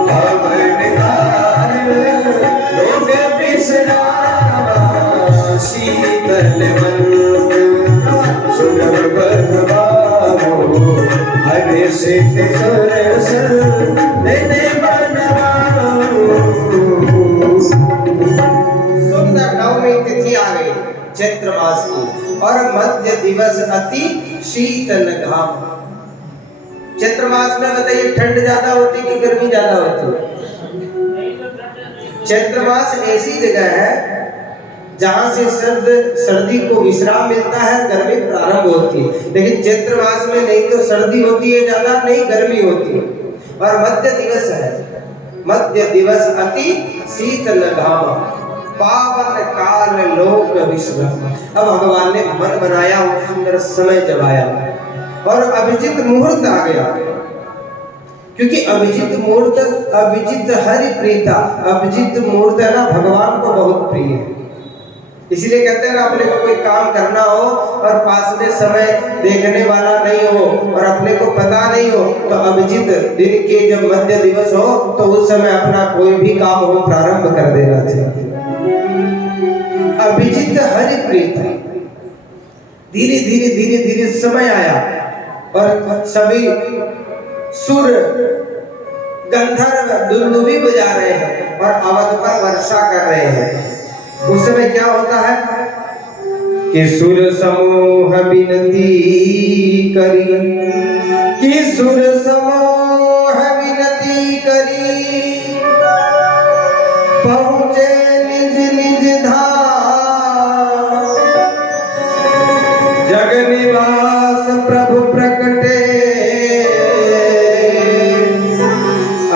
हवन गार लोग बिसरावा। शीतल मन सुलभ बरवाओ। हरे सिद्ध सरस देने बनवाओ। सुंदर नवमी तिथि आ गई चैत्र मास की, और मध्य दिवस अति शीतल घाम। चैत्र मास में बताइए, ठंड ज्यादा होती कि गर्मी ज्यादा होती? चैत्र मास ऐसी जगह है जहां से सर्दी को विश्राम मिलता है, गर्मी प्रारंभ होती है। लेकिन चैत्र मास में नहीं तो सर्दी होती है ज्यादा, नहीं गर्मी होती है। और मध्य दिवस है, मध्य दिवस अति शीतल घाम। पावन काल लोक विश्राम। अब भगवान ने मन बनाया, वो सुंदर समय जब आया और अभिजित मुहूर्त आ गया। क्योंकि अभिजित मुहूर्त, अभिजित हरि प्रीता, अभिजित मुहूर्त है ना, भगवान को बहुत प्रिय है। इसलिए कहते हैं ना, अपने को कोई काम करना हो और पास में समय देखने वाला नहीं हो और अपने को पता नहीं हो, तो अभिजित दिन के जब मध्य दिवस हो तो उस समय अपना कोई भी काम हो प्रारंभ कर देना चाहिए। अभिजित हरि प्रीता। धीरे धीरे धीरे धीरे समय आया और सभी सुर गंधर्व दुंदुभी बजा रहे हैं और अवध पर वर्षा कर रहे हैं। उस समय क्या होता है कि सुर समूह विनती करी, कि सुर समूह विनती करी, पहुंचे निज निज धाम। जग निवास प्रभु प्रकटे,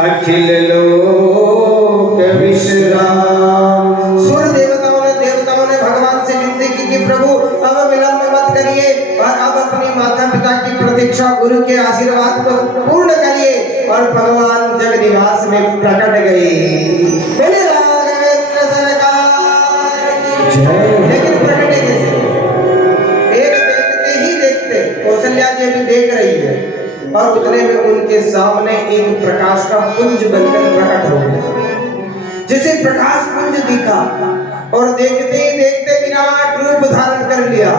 अखिल लोक विश्राम। सुर देवताओं ने भगवान से विनती की कि प्रभु अब विलंब मत करिए और अब अपने माता पिता की प्रतीक्षा, गुरु के आशीर्वाद को पूर्ण करिए। और भगवान जग निवास में प्रकट गए। लेकिन प्रकटे कैसे? एक देखते ही देखते कौशल्या जी भी देख रही है और उतने में उनके सामने एक प्रकाश का पुंज बनकर प्रकट हो गया। जैसे प्रकाश पुंज दिखा और देखते ही देखते विराट रूप धारण कर लिया।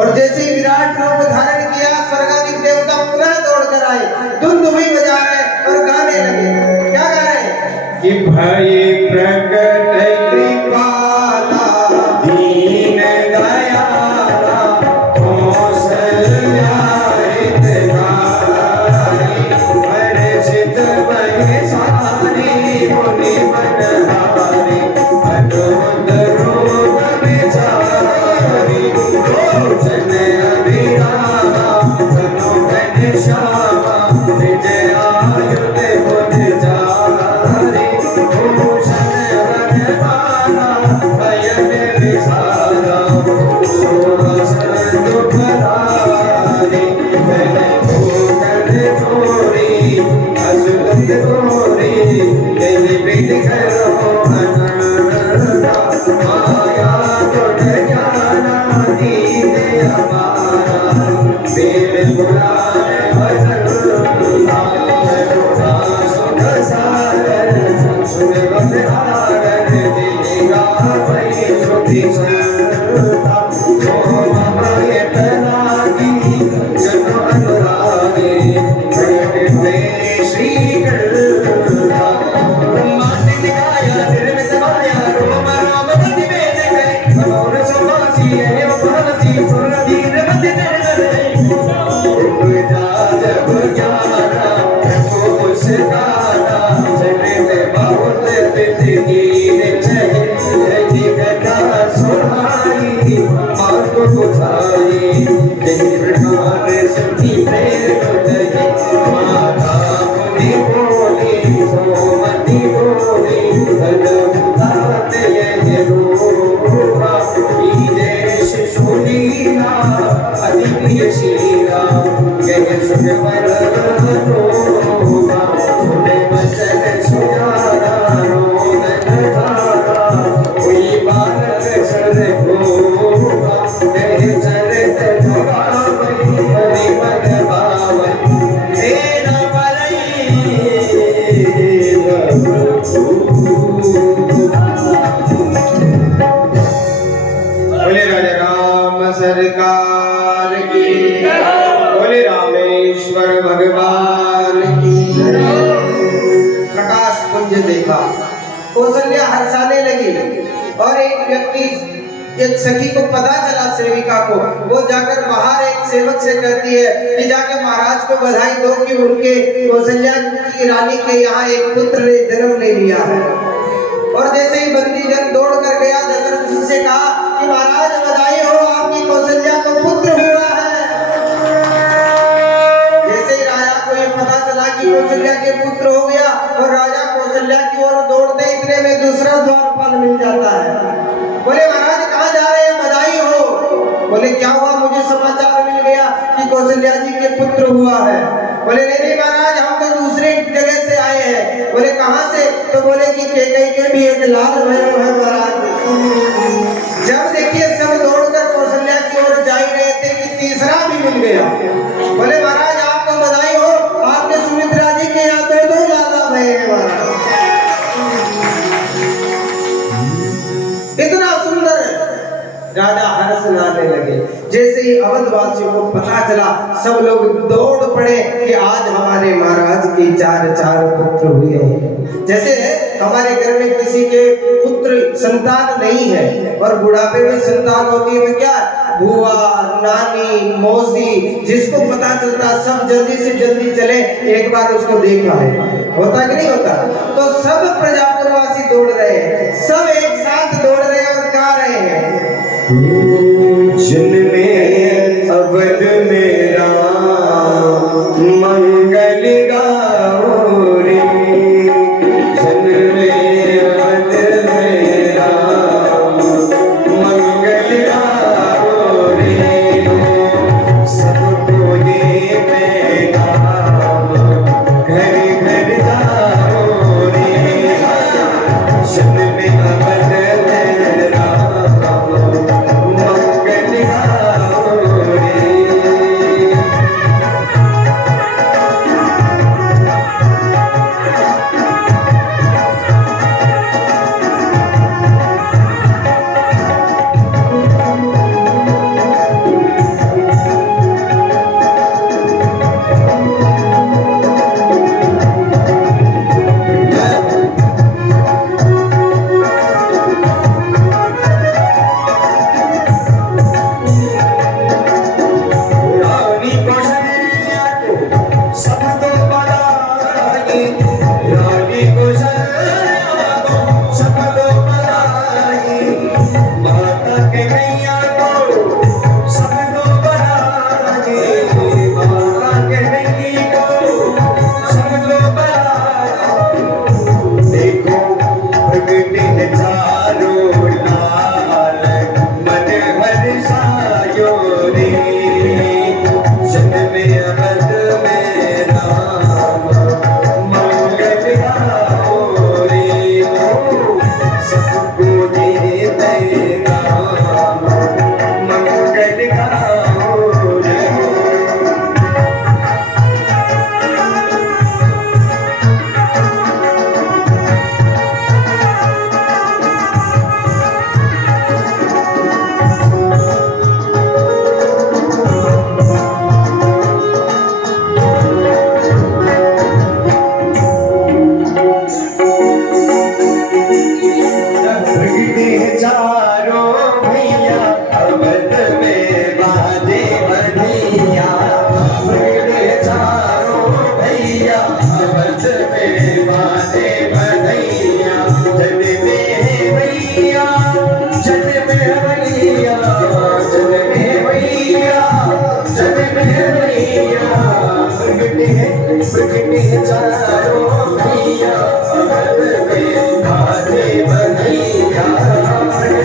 और जैसे ही विराट रूप धारण किया, स्वर्गाधिक देवता पुनः दौड़ कर आए, धुंधुभी बजा रहे और गाने लगे। क्या गा रहे? कि भय प्रकट कृपाला, दीन दयाला, कौशल्या हितकारी, हर्षित महेशारी, मुनि मनहारी, अनोद रूप विचारी, लोचन अभिरामा, तनु घनश्यामा, विजय आयुध गुण चारी, भूषण बुद्धि संता जो माये तरागी जन अनुरागे भेटे श्री करता मान दिखाया निर्मित माया रोम रोम गति में जगे मनोर समासी एव भासी सुरधीर मति निर्गरे जा जब ज्ञाना को मुस्काना जगते बहुत तिथि मार्ग बुझाई यही प्रकार सभी प्रेम दये माता मुनि बोली सोमति बोली धनमुदाते ये रूपा कीजे शिशुलीला अति प्रिय शीला यह सुखमर रोमा सुने वचन सुजाना रोदन धारा कोई बालक सर को बोले राजा राम सरकार की, बोले रामेश्वर भगवान की। प्रकाश पुंज देखा, कौशल्या हर्षाने लगी और एक व्यक्ति एक सखी को पता चला सेविका को, वो जाकर बाहर एक सेवक से कहती है कि जाकर महाराज को बधाई दो कि उनके कौशल्या की रानी के यहाँ एक पुत्र ने जन्म ले लिया है। और जैसे ही बंदी जन दौड़ कर गया, दशरथ जी से कहा कि महाराज बधाई हो, आपकी कौशल्या को पुत्र हुआ है। जैसे ही राजा को ये पता चला कि कौशल्या के पुत्र हो गया और राजा कौशल्या की ओर दौड़ते इतने में दूसरा द्वारपाल मिल जाता है। बोले महाराज कहाँ जा रहे हैं, बधाई हो। बोले क्या हुआ, मुझे समाचार मिल गया कि कौशल्या जी के पुत्र हुआ है। बोले नहीं महाराज, हम तो दूसरे जगह से आए हैं। बोले कहाँ से, तो बोले कि कैकेयी के भी एक लाल भयो है महाराज। जब देखिए सब दौड़कर कौशल्या की ओर जा ही रहे थे कि तीसरा भी मिल गया। बोले महाराज आपको बधाई हो, आपके सुमित्रा जी के यहाँ दो लाला भय है महाराज। इतना सुंदर राजा हर्ष लाने लगे। जैसे ही अवधवासियों को पता चला, सब लोग दौड़ पड़े कि आज हमारे महाराज के चार पुत्र हुए हैं। जैसे हमारे घर में किसी के पुत्र संतान नहीं है और बुढ़ापे में संतान होती है, क्या बुआ नानी मौसी, जिसको पता चलता सब जल्दी से जल्दी चले एक बार उसको देख आए। होता कि नहीं होता? तो सब प्रजापुरवासी दौड़ रहे हैं, सब एक साथ दौड़ रहे हैं और गा रहे हैं जिनमें अवध मेरा मंगल गाओ रे, जिनमें अवध मेरा मंगल गाओ रे, सबको ये पैगाम घर घर जाओ रे, जिनमें अवध मेरा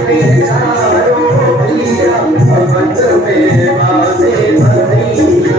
सकते हैं चारों भैया अवध में बाजे बधैया।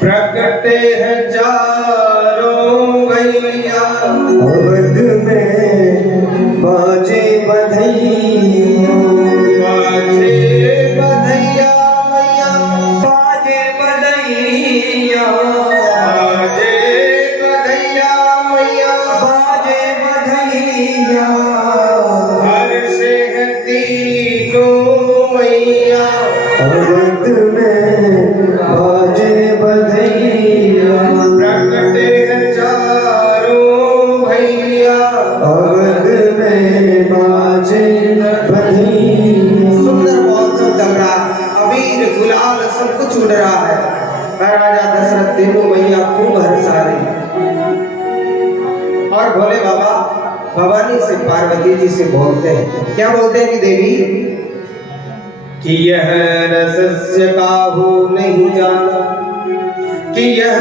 प्रगटे हैं चारों भैया अवध में बाजे बधैया। बाजे बधैया मैया बाजे बधैया। बाजे बधैया मैया बाजे बधैया। हर से है तीनों मैया अवध में बाजे बधैया। प्रगटे हैं चारों भैया अवध में बाजे बधैया। सुंदर महोत्सव चल रहा है, अबीर गुलाल सब कुछ उड़ रहा है। राजा दशरथ तीनों मैया खूब हर्षा रही और भोले बाबा भवानी से पार्वती जी से बोलते हैं, क्या बोलते हैं कि देवी कि यह रसस्य काहू नहीं जाना, कि यह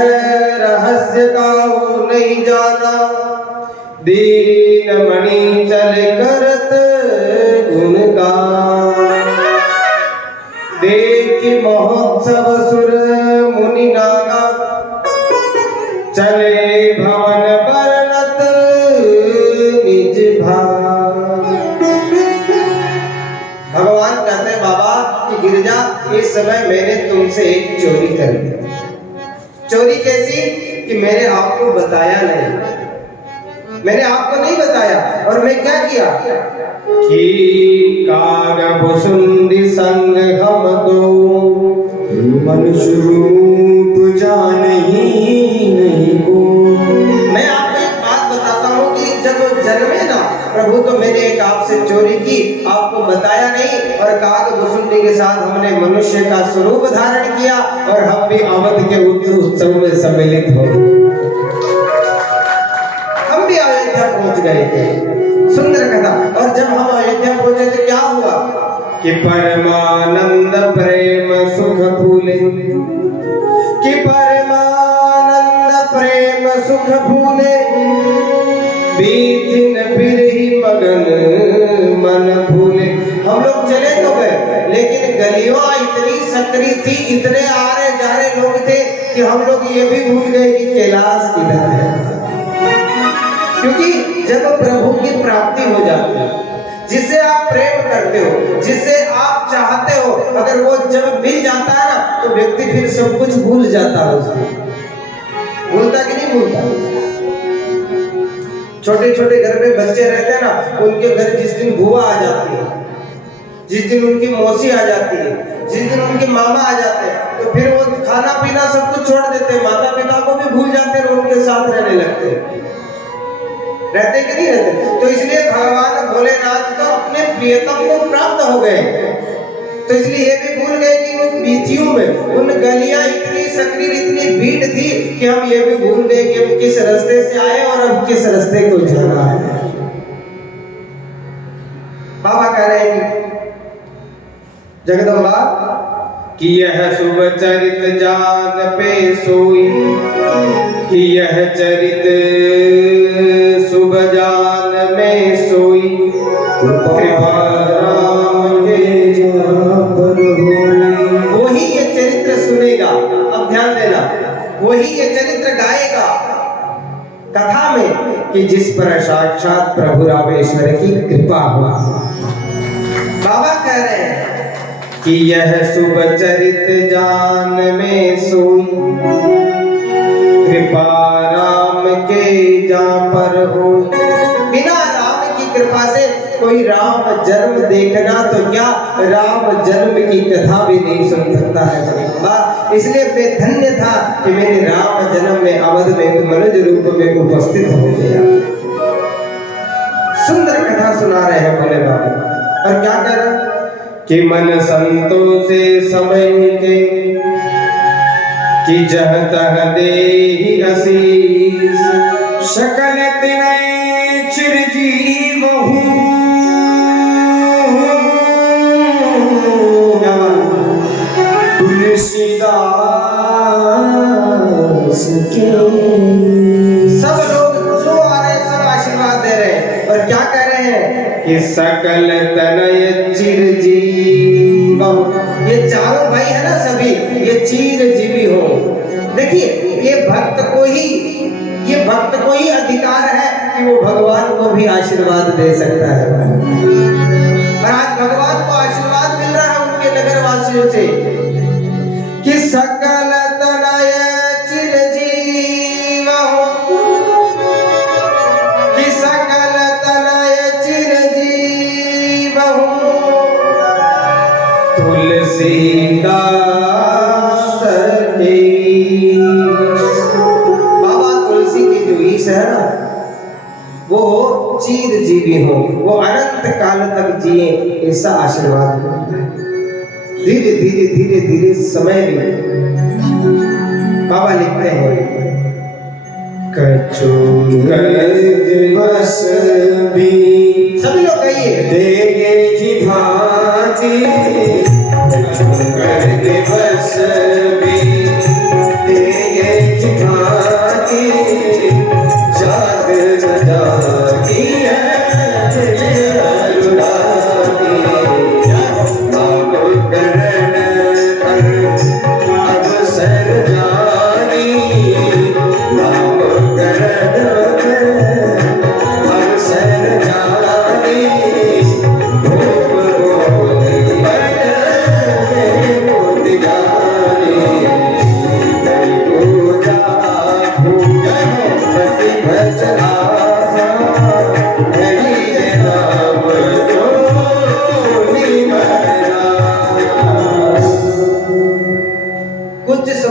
रहस्य का वो नहीं जाना, दीन मणि चल करत गुणगान। देखि महोत्सव सुर मुनि नागा, चले भवन बरनत निज भाग। भगवान कहते हैं बाबा कि गिरिजा, इस समय मैंने तुमसे एक चोरी कर ली। चोरी कैसी कि मैंने आपको बताया नहीं, मैंने आपको नहीं बताया। और मैं क्या किया कि काग भुसुंडी संग हम दो, मनुष्य रूप जानहि नहीं को। मैं आपको एक बात बताता हूँ कि जब वो जन्मे ना प्रभु, तो मैंने एक आपसे चोरी की, आपको बताया नहीं। और काग भुसुंडी के साथ हमने मनुष्य का स्वरूप धारण किया और हम भी अवध के उत्सव में सम्मिलित हो, हम भी अयोध्या पहुंच गए थे। सुंदर कथा। और जब हम अयोध्या पहुंचे तो क्या हुआ कि परमानंद प्रेम सुख फूले, कि परमानंद प्रेम सुख फूले, बीतिन बिरही मगन मन भूले। हम लोग चले तो गए, लेकिन गलियों इतनी सकरी थी, इतने आ रहे जा रहे लोग थे कि हम लोग ये भी भूल गए कि कैलाश किधर है। क्योंकि जब प्रभु की प्राप्ति हो जाती है, जिससे आप प्रेम करते हो, जिससे आप चाहते हो, अगर वो जब मिल जाता है ना, तो व्यक्ति फिर सब कुछ भूल जाता है। उसको भूलता कि नहीं भूलता? छोटे छोटे घर में बच्चे रहते हैं ना, उनके घर जिस दिन बुआ आ जाती है, जिस दिन उनकी मौसी आ जाती है, जिस दिन उनके मामा आ जाते हैं, तो फिर वो खाना पीना सब कुछ छोड़ देते हैं, माता पिता को भी भूल जाते हैं और उनके साथ रहने लगते हैं। रहते कि नहीं रहते? तो इसलिए भगवान भोलेनाथ तो अपने प्रियतम को प्राप्त हो गए, तो इसलिए ये भी भूल गए कि उन बीतियों में उन गलियां इतनी सकरी, इतनी भीड़ थी कि हम ये भी भूल गए कि हम किस रास्ते से आए और अब किस रास्ते को जाना है। बाबा कह रहे हैं कि जगदम्बा कि यह शुभ चरित जान पे सोई, कि यह चरित शुभ जान में सोई, कृपा राम के जान पर होई। वही ये चरित्र सुनेगा, अब ध्यान देना, वही ये चरित्र गाएगा कथा में कि जिस पर साक्षात प्रभु रामेश्वर की कृपा हुआ। बाबा कह रहे हैं कि यह शुभ चरित जान में सोई, कृपा राम के जा पर हो। बिना राम की कृपा से कोई राम जन्म देखना तो क्या, राम जन्म की कथा भी नहीं सुन सकता है जगदम्बा। इसलिए मैं धन्य था कि मेरे राम जन्म में अवध में मनुज रूप में उपस्थित हो गया। सुंदर कथा सुना रहे हैं भोले बाबा। और क्या कह रहे हैं कि मन संतों से समझ के, कि जह तह देहि असीस, सकल तिनय चिरजीव हूँ, तुलसीदास के। सब लोग जो आ रहे सब आशीर्वाद दे रहे हैं। और क्या कह रहे हैं कि सकल तनय चिरजीव, ये चारों भाई है ना सभी, ये चिरजीवी हो। देखिए ये भक्त को ही अधिकार है कि वो भगवान को भी आशीर्वाद दे सकता है। और आज भगवान को आशीर्वाद मिल रहा है उनके नगर वासियों से कि सकल तनय चिरजीव, कि सकल तनय चिरजीव, तुलसीदास के। बाबा तुलसी की जो ईश है ना, वो चिरजीवी हो, वो अनंत काल तक जिए, ऐसा आशीर्वाद मिलता है। धीरे धीरे धीरे धीरे समय में बाबा लिखते हैं कछु दिवस भी सभी लोग कहिए देगे जी भांति, कछु दिवस भी देगे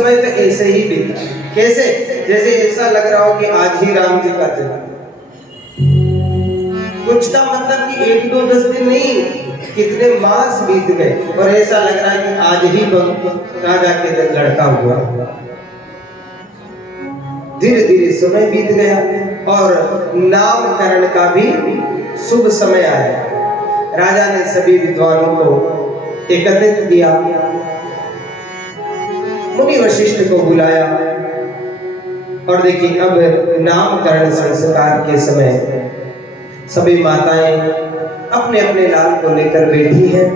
समय तो ऐसे ही बीता। कैसे? जैसे ऐसा लग रहा हो कि आज ही राम जी का जन्म। कुछ का मतलब कि 1-2-10 दिन नहीं, कितने मास बीत गए और ऐसा लग रहा है कि आज ही राजा के लड़का हुआ। धीरे धीरे समय बीत गया और नामकरण का भी शुभ समय आया। राजा ने सभी विद्वानों को एकत्रित किया, मुनि वशिष्ठ को बुलाया और देखिए अब नामकरण संस्कार के समय सभी माताएं अपने अपने लाल को लेकर बैठी हैं।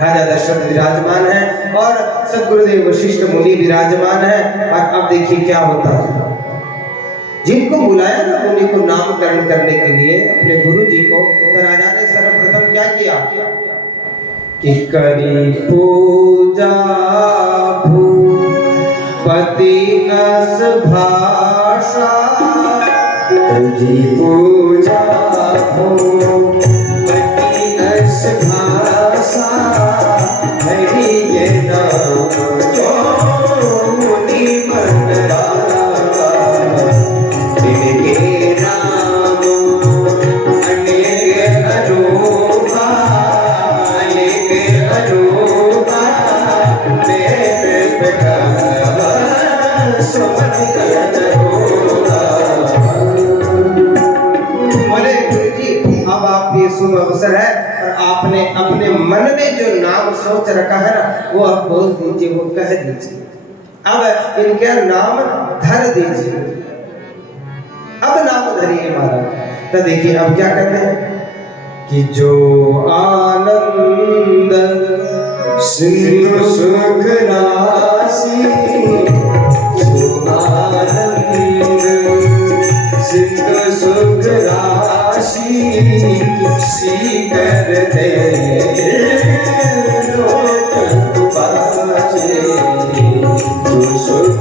राजा दशरथ विराजमान है और सद्गुरुदेव वशिष्ठ मुनि विराजमान है। और अब देखिए क्या होता है। जिनको बुलाया ना मुनि को नामकरण करने के लिए, अपने गुरु जी को, तो राजा ने सर्वप्रथम क्या किया कि करी पूजा भूपति अस भाषा, करी पूजा भूपति अस भाषा, हरि ये नाम जो मुनि मन राजा, तिनके नाम अनेक अरूपा, अनेक अरूपा, वेद प्रकार सुमति अरूपा। बोले गुरु जी अब आपकी शुभ अवसर है और आपने अपने मन में जो नाम सोच रखा है ना वो आप बोल दीजिए, वो कह दीजिए। अब इनका नाम धर दीजिए। अब नाम धरिए महाराज। तो देखिए अब क्या कहते हैं कि जो आनंद सिंधु सुख राशि, जो आनंद सिंधु सुख राशि, सीकर दे लोक बाजे, जो सुख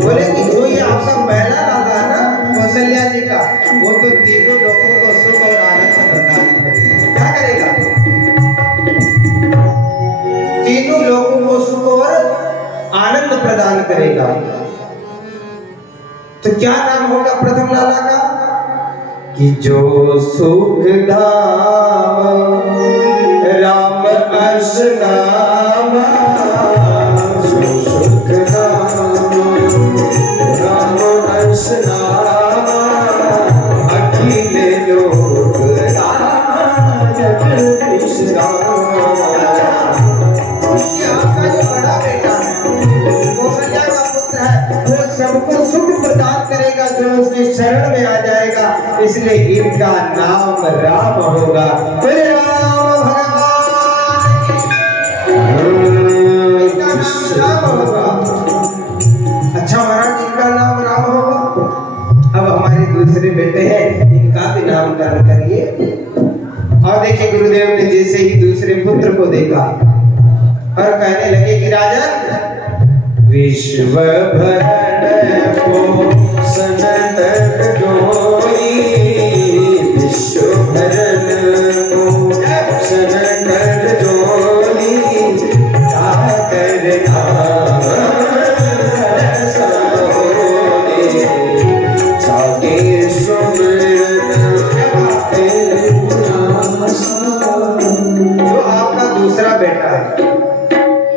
बोले कि जो ये आपका पहला राजा है ना कौशल्या जी का, वो तो तीनों लोगों को सुख और आनंद प्रदान करेगा। क्या करेगा? तीनों लोगों को सुख और आनंद प्रदान करेगा। तो क्या नाम होगा प्रथम लाला का कि जो सुख धाम राम अर्श नाम, जो सुख धाम राम अर्श नाम, अखिल लोक जगदीश राम। ये आपका जो बड़ा बेटा है, कौशल्या का पुत्र है, वो सबको सुख प्रदान करेगा जो उसके शरण में आ जाएगा। इसलिए इनका नाम राम होगा। बोले राम भगवान की। इनका नाम राम होगा। अच्छा महाराज, इनका नाम राम होगा। अब हमारे दूसरे बेटे हैं, इनका भी नामकरण करिए। और देखिए गुरुदेव ने जैसे ही दूसरे पुत्र को देखा और कहने लगे कि राजन, विश्व भरण को सनतक जोई, विश्व भरण को सनतक जोई, ताकर नाम सरोदे, जागे सुमरन तेरे नाम। जो आपका दूसरा बेटा है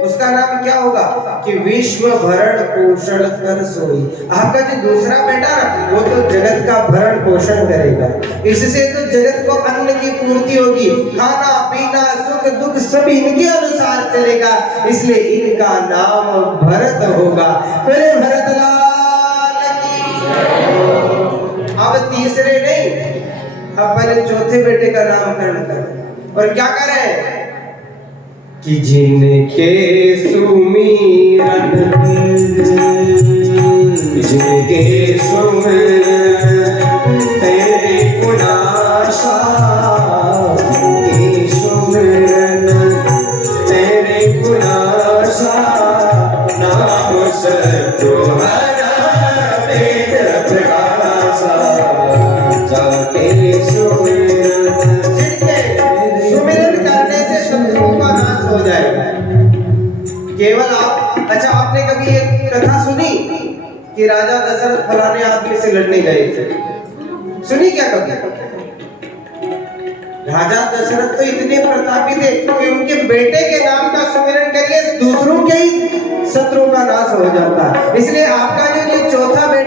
उसका नाम क्या होगा कि विश्व भरण पोषण कर सोई। आपका जो दूसरा बेटा ना वो तो जगत का भरण पोषण करेगा। इससे तो जगत को अन्न की पूर्ति होगी, खाना पीना सुख दुख सब इनके अनुसार चलेगा। इसलिए इनका नाम भरत होगा। फिर भरत लाल की। अब तीसरे नहीं, अब पहले चौथे बेटे का नामकरण करें। और क्या करें कि जिनके सुमिरन, जिनके सुमिरन तेरे गुणाशा, जिनके सुमिरन तेरे गुणाशा, नाम सत्यो हरा वेद प्रकाशा, जाके सुमिरन सुमिरन करने से शत्रुओं का नाश हो जाएगा। कि राजा दशरथ फलाने आदमी से लड़ने गए थे। सुनी क्या कभी? राजा दशरथ तो इतने प्रतापी थे कि उनके बेटे के नाम का सुमिरन करिए दूसरों के ही शत्रुओं का नाश हो जाता है। इसलिए आपका जो ये चौथा बेटा